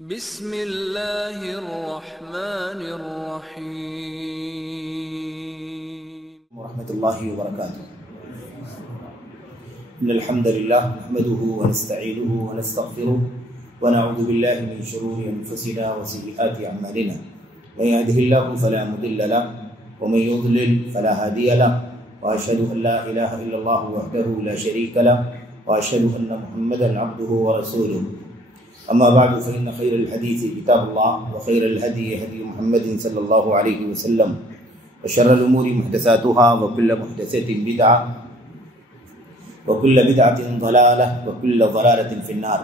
بسم اللہ الرحمن الرحیم ورحمۃ اللہ وبرکاتہ۔ ان الحمد للہ نحمده ونستعینه ونستغفره ونعوذ باللہ من شرور انفسنا وسیئات اعمالنا من يهده الله فلا مضل له ومن يضلل فلا هادي له واشهد ان لا اله الا الله وحده لا شريك له واشهد ان محمدا عبده ورسوله اما بعد فان خير الحديث كتاب الله وخير الهدي هدي محمد صلى الله عليه وسلم وشر الامور محدثاتها وكل محدثة بدعة وكل بدعة ضلالة وكل ضلالة في النار۔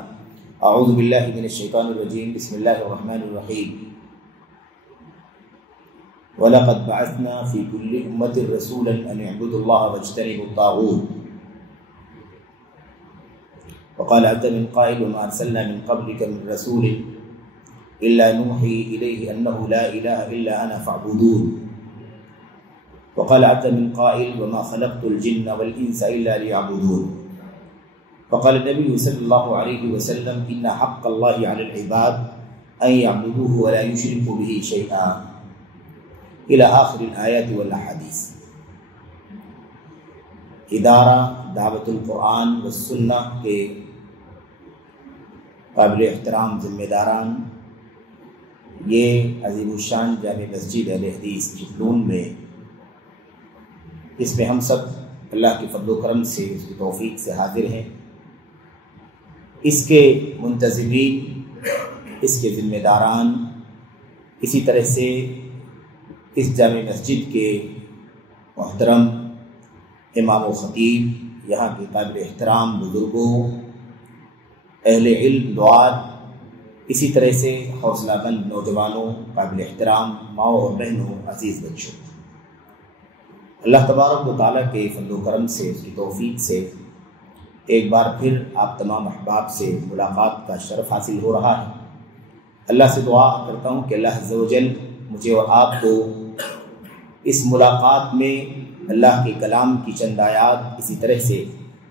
اعوذ باللہ من الشیطان الرجیم، بسم اللہ الرحمن الرحیم۔ وَلَقَدْ بَعَثْنَا فِي كُلِّ أُمَّةٍ رَسُولًا أَنِ اعْبُدُوا اللَّهَ وَاجْتَنِبُوا الطَّاغُوتَ وقال عز من قائل وما أرسلنا من قبلك من رسول إلا نوحي إليه أنه لا إله إلا أنا فاعبدون وقال عز من قائل وما خلقت الجن والإنس إلا ليعبدون وقال النبي صلى الله عليه وسلم إن حق الله على العباد أن يعبدوه ولا يشركوا به شيئا إلى آخر الآيات والأحاديث۔ ادارہ دعوت القرآن والسنہ کے قابل احترام ذمہ داران، یہ عظیم الشان جامع مسجد اہل حدیث جفلون میں، اس میں ہم سب اللہ کے فضل و کرم سے، اس کی توفیق سے حاضر ہیں۔ اس کے منتظمین، اس کے ذمہ داران، اسی طرح سے اس جامع مسجد کے محترم امام و خطیب، یہاں کے قابل احترام بزرگوں، اہل علم دعات، اسی طرح سے حوصلہ مند نوجوانوں، قابل احترام ماؤں اور بہنوں، عزیز بچوں، اللہ تبارک و تعالیٰ کے فضل و کرم سے، اس کی توفیق سے ایک بار پھر آپ تمام احباب سے ملاقات کا شرف حاصل ہو رہا ہے۔ اللہ سے دعا کرتا ہوں کہ اللہ عز و جل مجھے اور آپ کو اس ملاقات میں اللہ کے کلام کی چند آیات، اسی طرح سے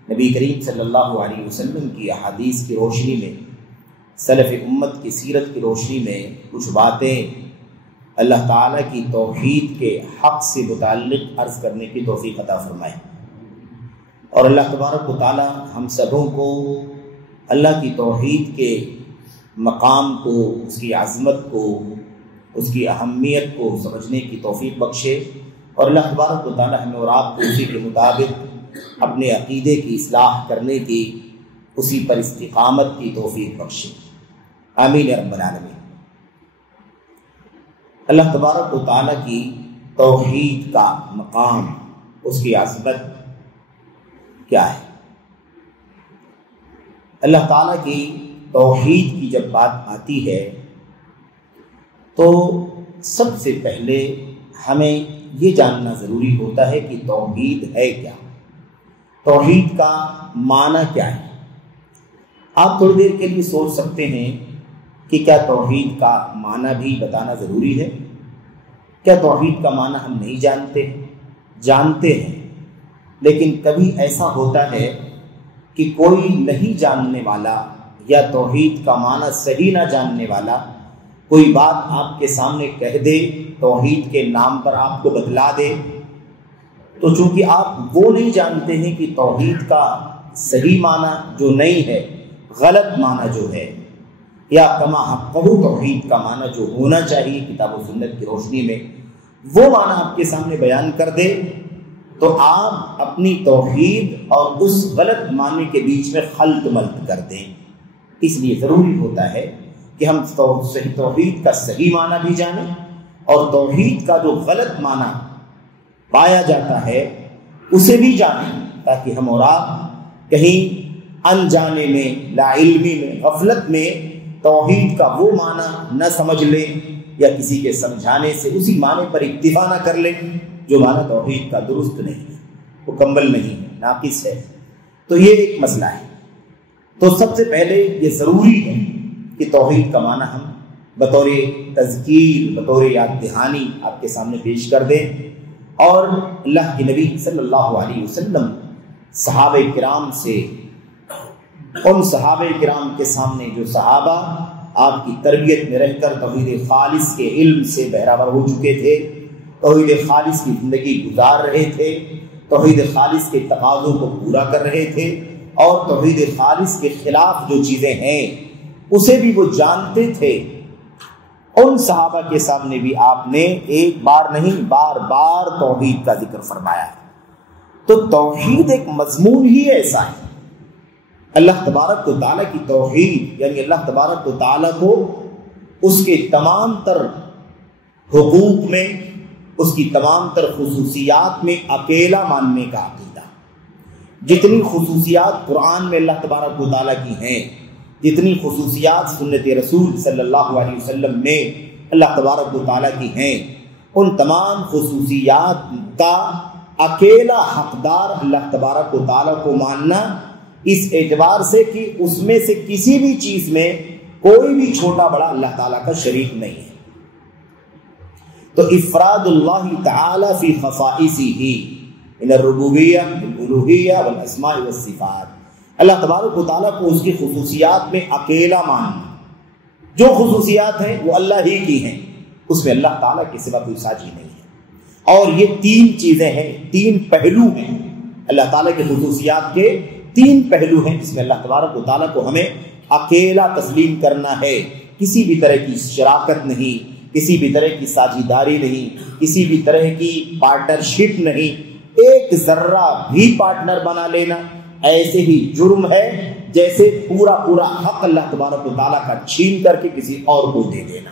نبی کریم صلی اللہ علیہ وسلم کی احادیث کی روشنی میں، سلف امت کی سیرت کی روشنی میں کچھ باتیں اللہ تعالیٰ کی توحید کے حق سے متعلق عرض کرنے کی توفیق عطا فرمائے، اور اللہ تبارک و تعالیٰ ہم سبوں کو اللہ کی توحید کے مقام کو، اس کی عظمت کو، اس کی اہمیت کو سمجھنے کی توفیق بخشے، اور اللہ تبارک و تعالیٰ ہمیں اور آپ کو اسی کے مطابق اپنے عقیدے کی اصلاح کرنے کی، اسی پر استقامت کی توفیق بخشے، آمین یا رب العالمین۔ اللہ تبارک و تعالیٰ کی توحید کا مقام، اس کی عظمت کیا ہے؟ اللہ تعالیٰ کی توحید کی جب بات آتی ہے تو سب سے پہلے ہمیں یہ جاننا ضروری ہوتا ہے کہ توحید ہے کیا، توحید کا معنی کیا ہے۔ آپ تھوڑی دیر کے لیے سوچ سکتے ہیں کہ کیا توحید کا معنی بھی بتانا ضروری ہے؟ کیا توحید کا معنی ہم نہیں جانتے ہیں، لیکن کبھی ایسا ہوتا ہے کہ کوئی نہیں جاننے والا یا توحید کا معنی صحیح نہ جاننے والا کوئی بات آپ کے سامنے کہہ دے، توحید کے نام پر آپ کو بتلا دے، تو چونکہ آپ وہ نہیں جانتے ہیں کہ توحید کا صحیح معنی جو نہیں ہے، غلط معنی جو ہے، یا کما حقہ توحید کا معنی جو ہونا چاہیے کتاب و سنت کی روشنی میں، وہ معنی آپ کے سامنے بیان کر دے، تو آپ اپنی توحید اور اس غلط معنی کے بیچ میں خلط ملط کر دیں۔ اس لیے ضروری ہوتا ہے کہ ہم توحید کا صحیح معنی بھی جانیں، اور توحید کا جو غلط معنی پایا جاتا ہے اسے بھی جانیں، تاکہ ہم اور آپ کہیں انجانے میں، لا علمی میں، غفلت میں توحید کا وہ معنی نہ سمجھ لیں، یا کسی کے سمجھانے سے اسی معنی پر اکتفا نہ کر لیں جو معنی توحید کا درست نہیں ہے، مکمل نہیں ہے، ناقص ہے۔ تو یہ ایک مسئلہ ہے۔ تو سب سے پہلے یہ ضروری ہے کہ توحید کا معنی ہم بطور تذکیر، بطور یاد دہانی آپ کے سامنے پیش کر دیں، اور اللہ کے نبی صلی اللہ علیہ وسلم صحابہ کرام سے، ان صحابہ کرام کے سامنے جو صحابہ آپ کی تربیت میں رہ کر توحید خالص کے علم سے بہرہور ہو چکے تھے، توحید خالص کی زندگی گزار رہے تھے، توحید خالص کے تقاضوں کو پورا کر رہے تھے، اور توحید خالص کے خلاف جو چیزیں ہیں اسے بھی وہ جانتے تھے۔ ان صحابہ کے سامنے بھی آپ نے ایک بار نہیں بار بار توحید کا ذکر فرمایا ہے۔ تو توحید ایک مضمون ہی ایسا ہے، اللہ تبارک و تعالیٰ کی توحید یعنی اللہ تبارک و تعالیٰ کو اس کے تمام تر حقوق میں، اس کی تمام تر خصوصیات میں اکیلا ماننے کا عقیدہ۔ جتنی خصوصیات قرآن میں اللہ تبارک و تعالیٰ کی ہیں، جتنی خصوصیات سنت رسول صلی اللہ علیہ وسلم میں اللہ تبارک و تعالیٰ کی ہیں، ان تمام خصوصیات کا اکیلا حقدار اللہ تبارک و تعالیٰ کو ماننا، اس اعتبار سے کہ اس میں سے کسی بھی چیز میں کوئی بھی چھوٹا بڑا اللہ تعالیٰ کا شریک نہیں ہے۔ تو افراد اللہ تعالی فی خصائصہ من الربوبیہ والالوہیہ والاسماء والصفات، اللہ تبارک و تعالیٰ کو اس کی خصوصیات میں اکیلا ماننا۔ جو خصوصیات ہیں وہ اللہ ہی کی ہیں، اس میں اللہ تعالیٰ کے سوا کوئی ساجی نہیں ہے۔ اور یہ تین چیزیں ہیں، تین پہلو ہیں اللہ تعالیٰ کے خصوصیات کے، تین پہلو ہیں جس میں اللہ تبارک و تعالیٰ کو ہمیں اکیلا تسلیم کرنا ہے، کسی بھی طرح کی شراکت نہیں، کسی بھی طرح کی ساجھیداری نہیں، کسی بھی طرح کی پارٹنرشپ نہیں۔ ایک ذرہ بھی پارٹنر بنا لینا ایسے ہی جرم ہے جیسے پورا پورا حق اللہ تبارک و تعالیٰ کا چھین کر کے کسی اور کو دے دینا۔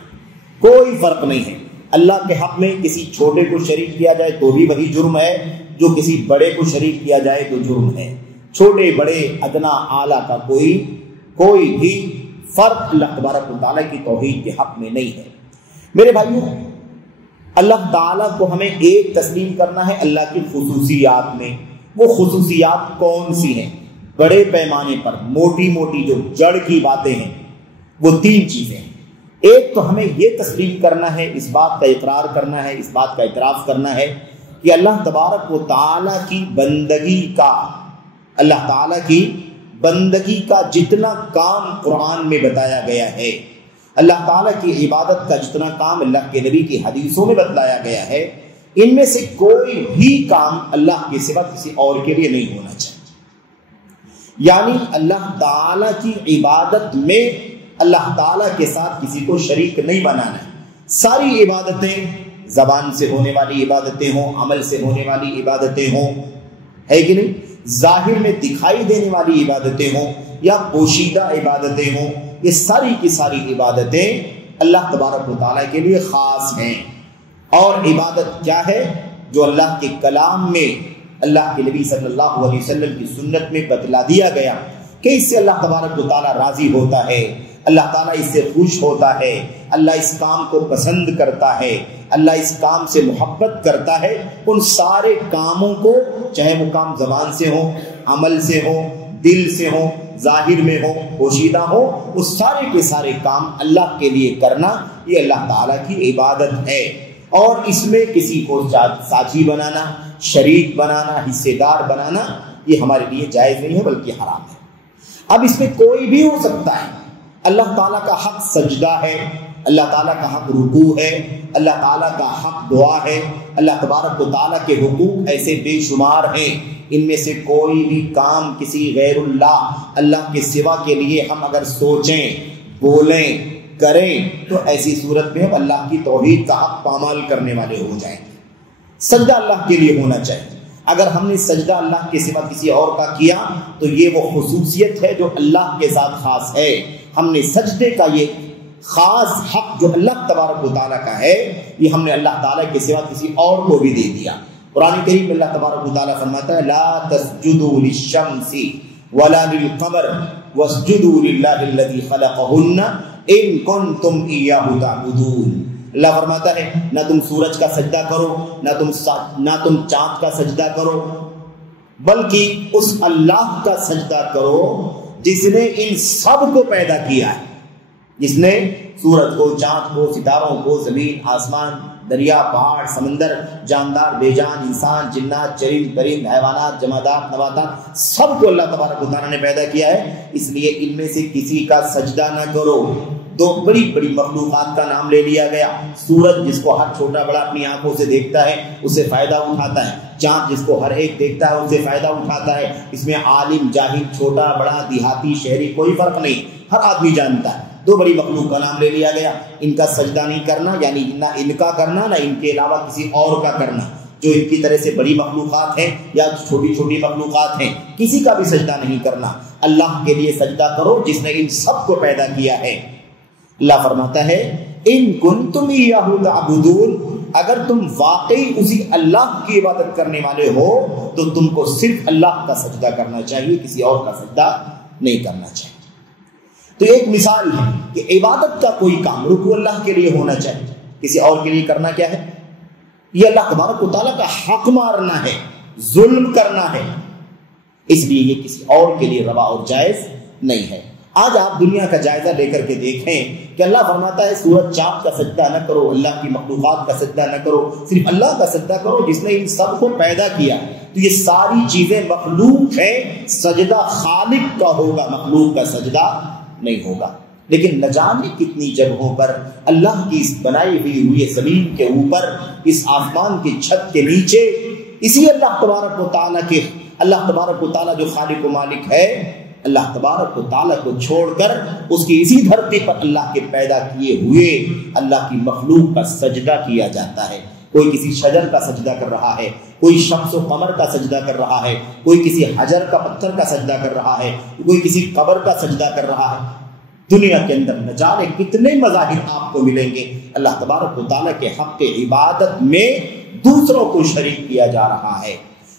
کوئی فرق نہیں ہے، اللہ کے حق میں کسی چھوٹے کو شریک کیا جائے تو بھی وہی جرم ہے، جو کسی بڑے کو شریک کیا جائے تو جرم ہے۔ چھوٹے بڑے ادنا اعلیٰ کا کوئی بھی فرق اللہ تبارک و تعالیٰ کی توحید کے حق میں نہیں ہے۔ میرے بھائیوں، اللہ تعالیٰ کو ہمیں ایک تسلیم کرنا ہے اللہ کی خصوصیات میں۔ وہ خصوصیات کون سی ہیں؟ بڑے پیمانے پر موٹی موٹی جو جڑ کی باتیں ہیں وہ تین چیزیں ہیں۔ ایک تو ہمیں یہ تسلیم کرنا ہے، اس بات کا اقرار کرنا ہے، اس بات کا اعتراف کرنا ہے کہ اللہ تبارک و تعالیٰ کی بندگی کا، اللہ تعالیٰ کی بندگی کا جتنا کام قرآن میں بتایا گیا ہے، اللہ تعالیٰ کی عبادت کا جتنا کام اللہ کے نبی کی حدیثوں میں بتلایا گیا ہے، ان میں سے کوئی بھی کام اللہ کے سوا کسی اور کے لیے نہیں ہونا چاہیے۔ یعنی اللہ تعالیٰ کی عبادت میں اللہ تعالیٰ کے ساتھ کسی کو شریک نہیں بنانا ہے۔ ساری عبادتیں زبان سے ہونے والی عبادتیں ہوں، عمل سے ہونے والی عبادتیں ہوں، ہے کہ نہیں، ظاہر میں دکھائی دینے والی عبادتیں ہوں یا پوشیدہ عبادتیں ہوں، یہ ساری کی ساری عبادتیں اللہ تبارک و تعالیٰ کے لیے خاص ہیں۔ اور عبادت کیا ہے؟ جو اللہ کے کلام میں، اللہ کے نبی صلی اللہ علیہ وسلم کی سنت میں بتلا دیا گیا کہ اس سے اللہ تبارک و تعالیٰ راضی ہوتا ہے، اللہ تعالیٰ اس سے خوش ہوتا ہے، اللہ اس کام کو پسند کرتا ہے، اللہ اس کام سے محبت کرتا ہے، ان سارے کاموں کو، چاہے وہ کام زبان سے ہوں، عمل سے ہوں، دل سے ہوں، ظاہر میں ہو، پوشیدہ ہو، اس سارے کے سارے کام اللہ کے لیے کرنا، یہ اللہ تعالیٰ کی عبادت ہے۔ اور اس میں کسی کو ساجی بنانا، شریک بنانا، حصے دار بنانا، یہ ہمارے لیے جائز نہیں ہے بلکہ حرام ہے۔ اب اس میں کوئی بھی ہو سکتا ہے۔ اللہ تعالیٰ کا حق سجدہ ہے، اللہ تعالیٰ کا حق رکوع ہے، اللہ تعالیٰ کا حق دعا ہے، اللہ تبارک و تعالیٰ کے حقوق ایسے بے شمار ہیں، ان میں سے کوئی بھی کام کسی غیر اللہ کے سوا کے لیے ہم اگر سوچیں، بولیں، کریں تو ایسی صورت میں ہم اللہ کی توحید کا حق پامال کرنے والے ہو جائیں گے۔ سجدہ اللہ کے لیے ہونا چاہیے۔ اگر ہم نے سجدہ اللہ کے سوا کسی اور کا کیا تو یہ وہ خصوصیت ہے جو اللہ کے ساتھ خاص ہے۔ ہم نے سجدے کا یہ خاص حق جو اللہ تبارک و تعالیٰ کا ہے، یہ ہم نے اللہ تعالیٰ کے سوا کسی اور کو بھی دے دیا۔ قرآن کریم میں اللہ تبارک و تعالیٰ فرماتا ہے لا تسجدوا للشمس ولا للقمر واسجدوا للہ الذی خلقہن ان کنتم ایاہ تعبدون۔ اللہ فرماتا ہے نہ تم سورج کا سجدہ کرو، نہ تم چاند کا سجدہ کرو، بلکہ اس اللہ کا سجدہ کرو جس نے ان سب کو پیدا کیا ہے، جس نے سورج کو، چاند کو، ستاروں کو، زمین، آسمان، دریا، پہاڑ، سمندر، جاندار، بے جان، انسان، جنات، چرند، پرند، حیوانات، جمادات، نباتات، سب کو اللہ تبارک و تعالیٰ نے پیدا کیا ہے۔ اس لیے ان میں سے کسی کا سجدہ نہ کرو دو بڑی بڑی مخلوقات کا نام لے لیا گیا. سورج جس کو ہر چھوٹا بڑا اپنی آنکھوں سے دیکھتا ہے اس سے فائدہ اٹھاتا ہے. چاند جس کو ہر ایک دیکھتا ہے اس سے فائدہ اٹھاتا ہے. اس میں عالم جاہل چھوٹا بڑا دیہاتی شہری کوئی فرق نہیں, ہر آدمی جانتا ہے. دو بڑی مخلوق کا نام لے لیا گیا. ان کا سجدہ نہیں کرنا, یعنی نہ ان کا کرنا نہ ان کے علاوہ کسی اور کا کرنا. جو ان کی طرح سے بڑی مخلوقات ہیں یا چھوٹی چھوٹی مخلوقات ہیں, کسی کا بھی سجدہ نہیں کرنا. اللہ کے لیے سجدہ کرو جس نے ان سب کو پیدا کیا ہے. اللہ فرماتا ہے ان کنتم ایاہ تعبدون, اگر تم واقعی اسی اللہ کی عبادت کرنے والے ہو تو تم کو صرف اللہ کا سجدہ کرنا چاہیے, کسی اور کا سجدہ نہیں کرنا چاہیے. تو ایک مثال ہے کہ عبادت کا کوئی کام رکو اللہ کے لیے ہونا چاہیے, کسی اور کے لیے کرنا کیا ہے؟ یہ اللہ تبارک و تعالیٰ کا حق مارنا ہے, ظلم کرنا ہے. اس لیے یہ کسی اور کے لیے روا اور جائز نہیں ہے. آج آپ دنیا کا جائزہ لے کر کے دیکھیں کہ اللہ فرماتا ہے سورج چاند کا سجدہ نہ کرو, اللہ کی مخلوقات کا سجدہ نہ کرو, صرف اللہ کا سجدہ کرو جس نے ان سب کو پیدا کیا. تو یہ ساری چیزیں مخلوق ہیں, سجدہ خالق کا ہوگا, مخلوق کا سجدہ نہیں ہوگا. لیکن نہ جانے کتنی جگہوں پر اللہ کی اس بنائی ہوئی زمین کے اوپر, اس آسمان کی چھت کے نیچے, اسی اللہ تبارک و تعالیٰ کے, اللہ تبارک و تعالیٰ جو خالق و مالک ہے, اللہ تبارک و تعالیٰ کو چھوڑ کر اس کی اسی دھرتی پر اللہ کے پیدا کیے ہوئے اللہ کی مخلوق کا سجدہ کیا جاتا ہے. کوئی کسی شجر کا سجدہ کر رہا ہے, کوئی شمس و قمر کا سجدہ کر رہا ہے, کوئی کسی حجر کا پتھر کا سجدہ کر رہا ہے, کوئی کسی قبر کا سجدہ کر رہا ہے. دنیا کے اندر نہ جانے کتنے مظاہر آپ کو ملیں گے اللہ تبارک و تعالیٰ کے حق عبادت میں دوسروں کو شریک کیا جا رہا ہے.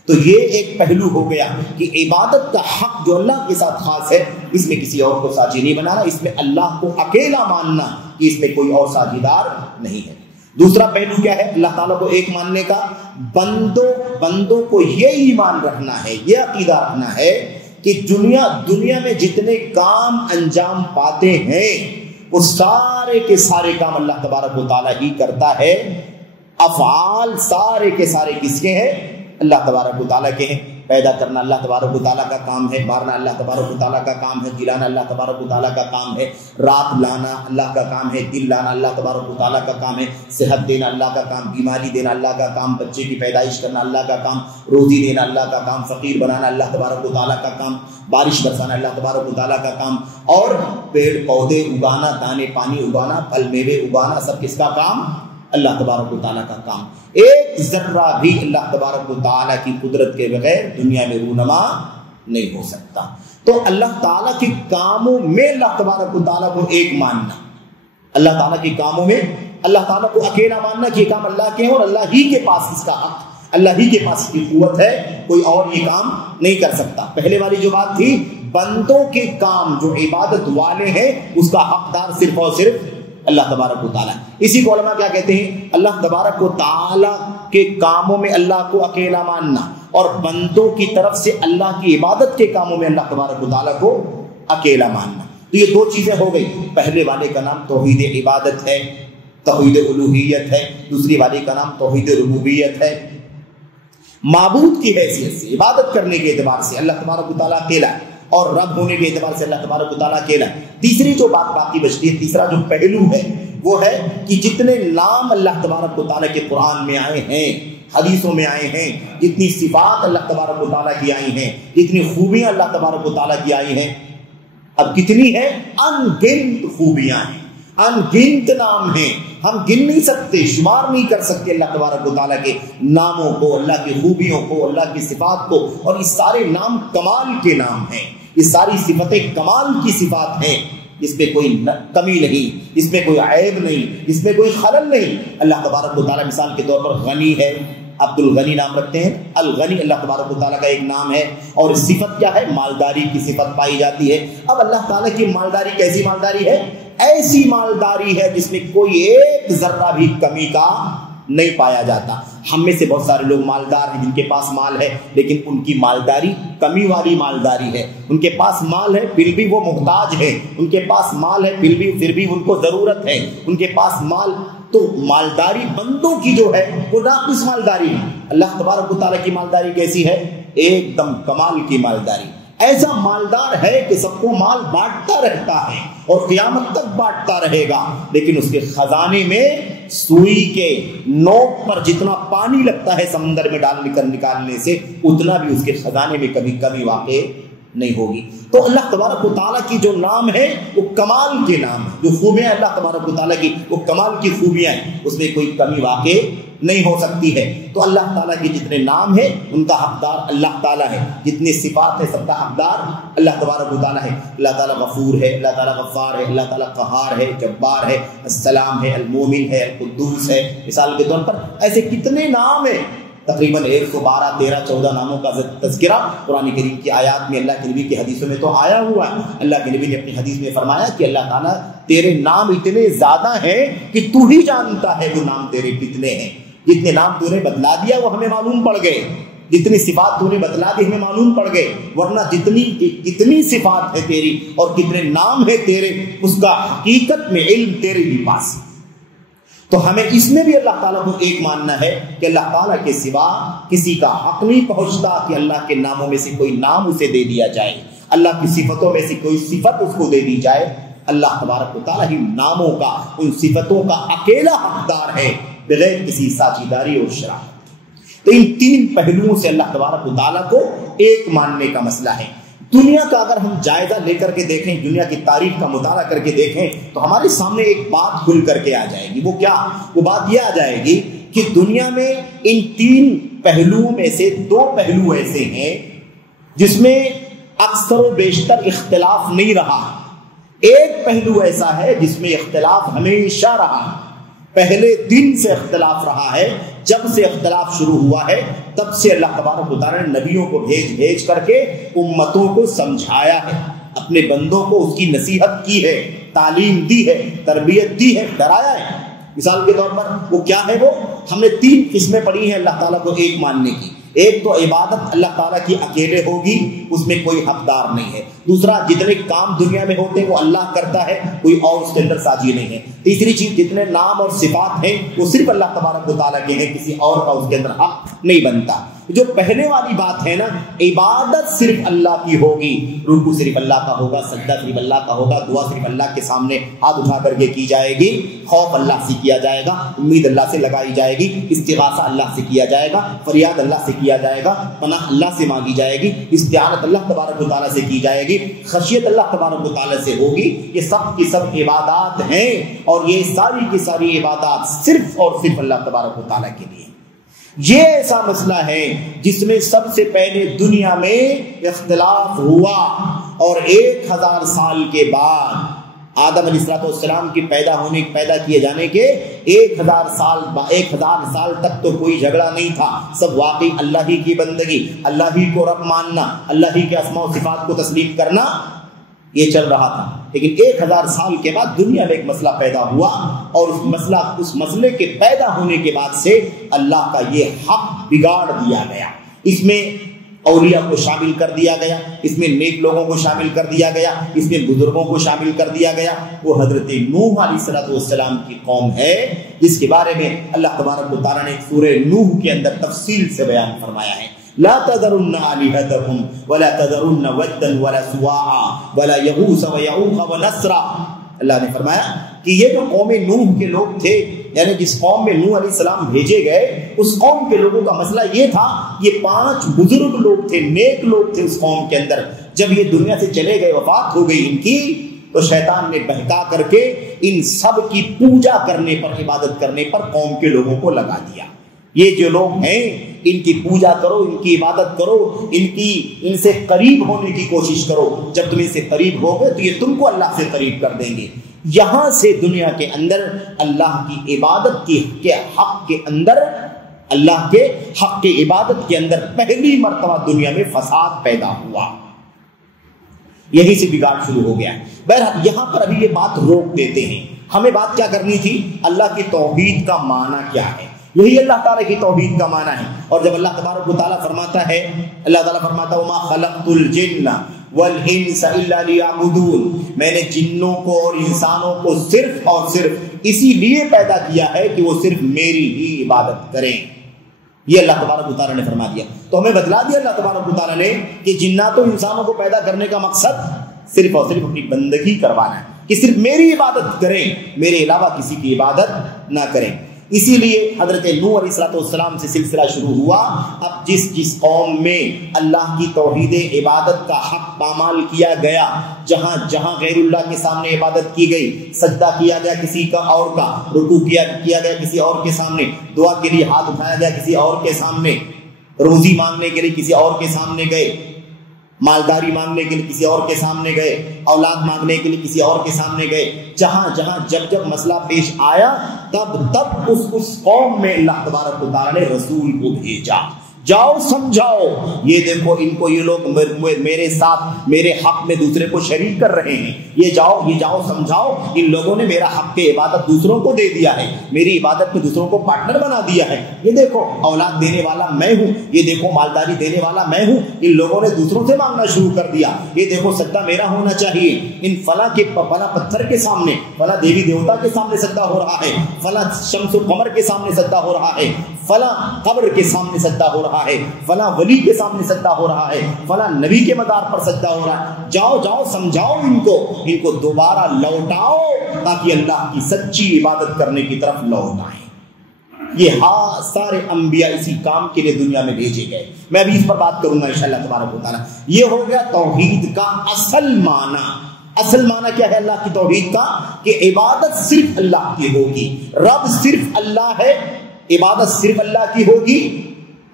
تو یہ ایک پہلو ہو گیا کہ عبادت کا حق جو اللہ کے ساتھ خاص ہے, اس میں کسی اور کو ساجی نہیں بنانا, اس میں اللہ کو اکیلا ماننا کہ اس میں کوئی اور ساجیدار نہیں ہے. دوسرا پہلو کیا ہے اللہ تعالیٰ کو ایک ماننے کا؟ بندوں کو یہ ایمان رکھنا ہے, یہ عقیدہ رکھنا ہے کہ دنیا میں جتنے کام انجام پاتے ہیں وہ سارے کے سارے کام اللہ تبارک و تعالیٰ ہی کرتا ہے. افعال سارے کے سارے کس کے ہیں؟ اللہ تبارک و تعالیٰ کے ہیں. پیدا کرنا اللہ تبارک و تعالیٰ کا کام ہے, مارنا اللہ تبارک و تعالیٰ کا کام ہے, جلانا اللہ تبارک و تعالیٰ کا کام ہے, رات لانا اللہ کا کام ہے, دل لانا اللہ تبارک و تعالیٰ کا کام ہے, صحت دینا اللہ کا کام, بیماری دینا اللہ کا کام, بچے کی پیدائش کرنا اللہ کا کام, روزی دینا اللہ کا کام, فقیر بنانا اللہ تبارک و تعالیٰ کا کام, بارش برسانا اللہ تبارک و تعالیٰ کا کام, اور پیڑ پودے اگانا, دانے پانی اگانا, پھل میوے اگانا, سب کس کا کام؟ اللہ تبارک و تعالیٰ کا کام. ایک ذرہ بھی اللہ تبارک و تعالیٰ کی قدرت کے بغیر دنیا میں رونما نہیں ہو سکتا. تو اللہ تعالیٰ کے کاموں میں اللہ تبارک و تعالیٰ کو ایک ماننا, اللہ تعالیٰ کے کاموں میں اللہ تعالیٰ کو اکیلا ماننا کہ یہ کام اللہ کے ہیں اور اللہ ہی کے پاس اس کا حق, اللہ ہی کے پاس اس کی قوت ہے, کوئی اور یہ کام نہیں کر سکتا. پہلے والی جو بات تھی بندوں کے کام جو عبادت والے ہیں اس کا حقدار صرف اور صرف اللہ تبارک و تعالیٰ. اسی کو علماء کیا کہتے ہیں؟ اللہ تبارک و تعالیٰ کے کاموں میں اللہ کو اکیلا ماننا اور بندوں کی طرف سے اللہ کی عبادت کے کاموں میں اللہ تبارک و تعالیٰ کو اکیلا ماننا. تو یہ دو چیزیں ہو گئی. پہلے والے کا نام توحید عبادت ہے, توحید الوہیت ہے, دوسری والے کا نام توحید ربوبیت ہے. معبود کی حیثیت سے, عبادت کرنے کے اعتبار سے اللہ تبارک و تعالیٰ اکیلا ہے اور رب ہونے کے اعتبار سے اللہ تبارک و تعالیٰ اکیلا ہے. تیسری جو بات باقی بچتی ہے, تیسرا جو پہلو ہے وہ ہے کہ جتنے نام اللہ تبارک و تعالیٰ کے قرآن میں آئے ہیں, حدیثوں میں آئے ہیں, جتنی صفات اللہ تبارک و تعالیٰ کی آئی ہیں, جتنی خوبیاں اللہ تبارک و تعالیٰ کی آئی ہیں, اب کتنی ہیں؟ ان گنت خوبیاں ہیں, ان گنت نام ہیں, ہم گن نہیں سکتے, شمار نہیں کر سکتے اللہ تبارک و تعالیٰ کے ناموں کو, اللہ کی خوبیوں کو, اللہ کی صفات کو. اور یہ سارے نام کمال کے نام ہیں, یہ ساری صفتیں کمال کی صفات ہیں, اس میں کوئی کمی نہیں, اس میں کوئی عیب نہیں, اس میں کوئی خلل نہیں. اللہ تبارک و تعالیٰ مثال کے طور پر غنی ہے, عبد الغنی نام رکھتے ہیں. الغنی اللہ تبارک و تعالیٰ کا ایک نام ہے. اور صفت کیا ہے؟ مالداری کی صفت پائی جاتی ہے. اب اللہ تعالیٰ کی مالداری کیسی مالداری ہے؟ ایسی مالداری ہے جس میں کوئی ایک ذرہ بھی کمی کا نہیں پایا جاتا. ہم میں سے بہت سارے لوگ مالدار ہیں جن کے پاس مال ہے, لیکن ان کی مالداری کمی والی مالداری ہے. ان کے پاس مال ہے پھر بھی وہ محتاج ہے, ان کے پاس مال ہے پھر بھی ان کو ضرورت ہے, ان کے پاس مال. تو مالداری بندوں کی جو ہے وہ ناقص مالداری ہے. اللہ تبارک و تعالیٰ کی مالداری کیسی ہے؟ ایک دم کمال کی مالداری. ایسا مالدار ہے کہ سب کو مال بانٹتا رہتا ہے اور قیامت تک بانٹتا رہے گا، لیکن اس کے خزانے میں سوئی کے نوک پر جتنا پانی لگتا ہے سمندر میں ڈال کر نکالنے سے، اتنا بھی اس کے خزانے میں کبھی کمی واقع نہیں ہوگی۔ تو اللہ تبارک و تعالیٰ کی جو نام ہے وہ کمال کے نام ہے، جو خوبیاں اللہ تبارک و تعالیٰ کی وہ کمال کی خوبیاں ہیں، اس میں کوئی کمی واقع نہیں ہو سکتی ہے۔ تو اللہ تعالیٰ کے جتنے نام ہیں ان کا حقدار اللہ تعالیٰ ہے، جتنی صفات ہے سب کا حقدار اللہ تبارک و تعالیٰ ہے۔ اللہ تعالیٰ غفور ہے، اللہ تعالیٰ غفار ہے، اللہ تعالیٰ قہار ہے، جبار ہے، السلام ہے، المومن ہے، القدوس ہے، مثال کے طور پر ایسے کتنے نام ہیں، تقریباً 112 13 14 ناموں کا تذکرہ قرآن کریم کی آیات میں، اللہ کے نبی کی حدیثوں میں تو آیا ہوا ہے۔ اللہ کے نبی نے اپنی حدیث میں فرمایا کہ اللہ تعالیٰ تیرے نام اتنے زیادہ ہیں کہ تو ہی جانتا ہے وہ نام تیرے کتنے ہیں۔ جتنے نام تو نے بتلا دیا وہ ہمیں معلوم پڑ گئے، جتنی صفات تو نے بتلا دی ہمیں معلوم پڑ گئے، ورنہ جتنی صفات ہے تیری اور کتنے نام ہے تیرے، اس کا حقیقت میں علم تیرے بھی پاس۔ تو ہمیں اس میں بھی اللہ تعالیٰ کو ایک ماننا ہے کہ اللہ تعالیٰ کے سوا کسی کا حق نہیں پہنچتا کہ اللہ کے ناموں میں سے کوئی نام اسے دے دیا جائے، اللہ کی صفتوں میں سے کوئی صفت اس کو دے دی جائے۔ اللہ تبارک و تعالیٰ ہی ناموں کا، ان صفتوں کا اکیلا حقدار ہے بغیر کسی ساجیداری اور شراکت۔ تو ان تین پہلوؤں سے اللہ تبارک و تعالیٰ کو ایک ماننے کا مسئلہ ہے۔ دنیا کا اگر ہم جائزہ لے کر کے دیکھیں، دنیا کی تاریخ کا مطالعہ کر کے دیکھیں تو ہمارے سامنے ایک بات کھل کر کے آ جائے گی۔ وہ کیا؟ وہ بات یہ آ جائے گی کہ دنیا میں ان تین پہلوؤں میں سے دو پہلو ایسے ہیں جس میں اکثر و بیشتر اختلاف نہیں رہا، ایک پہلو ایسا ہے جس میں اختلاف ہمیشہ رہا، پہلے دن سے اختلاف رہا ہے، جب سے اختلاف شروع ہوا ہے تب سے اللہ تبارک و تعالیٰ نے نبیوں کو بھیج کر کے امتوں کو سمجھایا ہے، اپنے بندوں کو اس کی نصیحت کی ہے، تعلیم دی ہے، تربیت دی ہے، ڈرایا ہے۔ مثال کے طور پر وہ کیا ہے؟ وہ ہم نے تین قسمیں پڑھی ہیں اللہ تعالیٰ کو ایک ماننے کی۔ ایک تو عبادت اللہ تعالیٰ کی اکیلے ہوگی، اس میں کوئی حقدار نہیں ہے۔ دوسرا، جتنے کام دنیا میں ہوتے ہیں وہ اللہ کرتا ہے، کوئی اور اس کے اندر ساجی نہیں ہے۔ تیسری چیز، جتنے نام اور صفات ہیں وہ صرف اللہ تبارک و تعالیٰ کے ہیں، کسی اور کا اس کے اندر حق نہیں بنتا۔ جو پہلے والی بات ہے نا، عبادت صرف اللہ کی ہوگی، رکوع صرف اللہ کا ہوگا، سجدہ صرف اللہ کا ہوگا، دعا صرف اللہ کے سامنے ہاتھ اٹھا کر کے کی جائے گی، خوف اللہ سے کیا جائے گا، امید اللہ سے لگائی جائے گی، استغاثہ اللہ سے کیا جائے گا، فریاد اللہ سے کیا جائے گا، پناہ اللہ سے مانگی جائے گی، استعانت اللہ تبارک و تعالیٰ سے کی جائے گی، خشیت اللہ تبارک و تعالیٰ سے ہوگی۔ یہ سب کی سب عبادات ہیں، اور یہ ساری کی ساری عبادات صرف اور صرف اللہ تبارک و تعالیٰ کے لیے۔ یہ ایسا مسئلہ ہے جس میں سب سے پہلے دنیا میں اختلاف ہوا، اور 1000 سال کے بعد آدم علیہ السلام کی پیدا کیے جانے کے 1000 سال تک تو کوئی جھگڑا نہیں تھا، سب واقعی اللہ ہی کی بندگی، اللہ ہی کو رب ماننا، اللہ ہی کے اسماء و صفات کو تسلیم کرنا، یہ چل رہا تھا۔ لیکن 1000 سال کے بعد دنیا میں ایک مسئلہ پیدا ہوا، اور اس مسئلے کے پیدا ہونے کے بعد سے اللہ کا یہ حق بگاڑ دیا گیا۔ اس میں اولیاء کو شامل کر دیا گیا، اس میں نیک لوگوں کو شامل کر دیا گیا، اس میں بزرگوں کو شامل کر دیا گیا۔ وہ حضرت نوح علیہ السلام کی قوم ہے، جس کے بارے میں اللہ تبارک و تعالیٰ نے سورہ نوح کے اندر تفصیل سے بیان فرمایا ہے۔ لا تذرن آلهتكم ولا تذرن ودا ولا سواعا ولا يغوث ويعوق ونسرا۔ اللہ نے فرمایا کہ یہ جو قوم نوح کے لوگ تھے، یعنی جس قوم میں نوح علیہ السلام بھیجے گئے، اس قوم کے لوگوں کا مسئلہ یہ تھا، یہ 5 بزرگ لوگ تھے، نیک لوگ تھے اس قوم کے اندر۔ جب یہ دنیا سے چلے گئے، وفات ہو گئی ان کی، تو شیطان نے بہکا کر کے ان سب کی پوجا کرنے پر، عبادت کرنے پر قوم کے لوگوں کو لگا دیا۔ یہ جو لوگ ہیں ان کی پوجا کرو، ان کی عبادت کرو، ان سے قریب ہونے کی کوشش کرو، جب تم ان سے قریب ہوگے تو یہ تم کو اللہ سے قریب کر دیں گے۔ یہاں سے دنیا کے اندر اللہ کی عبادت کے حق کے اندر، اللہ کے حق کی عبادت کے اندر پہلی مرتبہ دنیا میں فساد پیدا ہوا، یہی سے بگاڑ شروع ہو گیا۔ بہرحال یہاں پر ابھی یہ بات روک دیتے ہیں، ہمیں بات کیا کرنی تھی؟ اللہ کی توحید کا معنی کیا ہے؟ یہی اللہ تعالیٰ کی توحید کا معنی ہے۔ اور جب اللہ تبارک و تعالیٰ فرماتا ہے، اللہ تعالیٰ فرماتا ہے وَمَا خَلَقْتُ الْجِنَّ وَالْإِنسَ إِلَّا لِيَعْبُدُونَ، میں نے جنوں کو اور انسانوں کو صرف اور صرف اسی لیے پیدا کیا ہے کہ وہ صرف میری ہی عبادت کریں۔ یہ اللہ تبارک و تعالیٰ نے فرما دیا. تو ہمیں بتلا دیا اللہ تبارک و تعالیٰ نے کہ جنات و انسانوں کو پیدا کرنے کا مقصد صرف اور صرف اپنی بندگی کروانا ہے، کہ صرف میری عبادت کریں، میرے علاوہ کسی کی عبادت نہ کریں. اسی لیے حضرت نوح علیہ السلام سے سلسلہ شروع ہوا. اب جس قوم میں اللہ کی توحید عبادت کا حق پامال کیا گیا، جہاں جہاں غیر اللہ کے سامنے عبادت کی گئی، سجدہ کیا گیا کسی کا اور کا، رکوع کیا گیا کسی اور کے سامنے، دعا کے لیے ہاتھ اٹھایا گیا کسی اور کے سامنے، روزی مانگنے کے لیے کسی اور کے سامنے گئے، مالداری مانگنے کے لیے کسی اور کے سامنے گئے، اولاد مانگنے کے لیے کسی اور کے سامنے گئے، جہاں جہاں جب مسئلہ پیش آیا تب اس قوم میں اللہ تبارک و تعالیٰ نے رسول کو بھیجا. جاؤ سمجھاؤ، یہ دیکھو ان کو یہ لوگ میرے ساتھ میرے حق میں دوسرے کو شریک کر رہے ہیں، یہ جاؤ سمجھاؤ، ان لوگوں نے میرا حق کی عبادت دوسروں کو دے دیا ہے، میری عبادت میں دوسروں کو پارٹنر بنا دیا ہے. یہ دیکھو اولاد دینے والا میں ہوں، یہ دیکھو مالداری دینے والا میں ہوں، ان لوگوں نے دوسروں سے مانگنا شروع کر دیا. یہ دیکھو سجدہ میرا ہونا چاہیے، ان فلاں پتھر کے سامنے، فلاں دیوی دیوتا کے سامنے سجدہ ہو رہا ہے، فلاں شمس و قمر کے سامنے سجدہ ہو رہا ہے، فلاں قبر کے سامنے سجدہ ہو رہا ہے، فلاں ولی کے سامنے سجدہ ہو رہا ہے، فلاں نبی کے مدار پر سجدہ ہو رہا ہے. جاؤ سمجھاؤ ان کو دوبارہ لوٹاؤ تاکہ اللہ کی سچی عبادت کرنے کی طرف لوٹ آئیں. یہ سارے انبیاء اسی کام کے لیے دنیا میں بھیجے گئے. میں ابھی اس پر بات کروں گا انشاءاللہ تبارک و تعالیٰ. یہ ہو گیا توحید کا اصل معنی. اصل معنی کیا ہے اللہ کی توحید کا؟ کہ عبادت صرف اللہ کی ہوگی، رب صرف اللہ ہے، عبادت صرف اللہ کی ہوگی،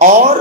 اور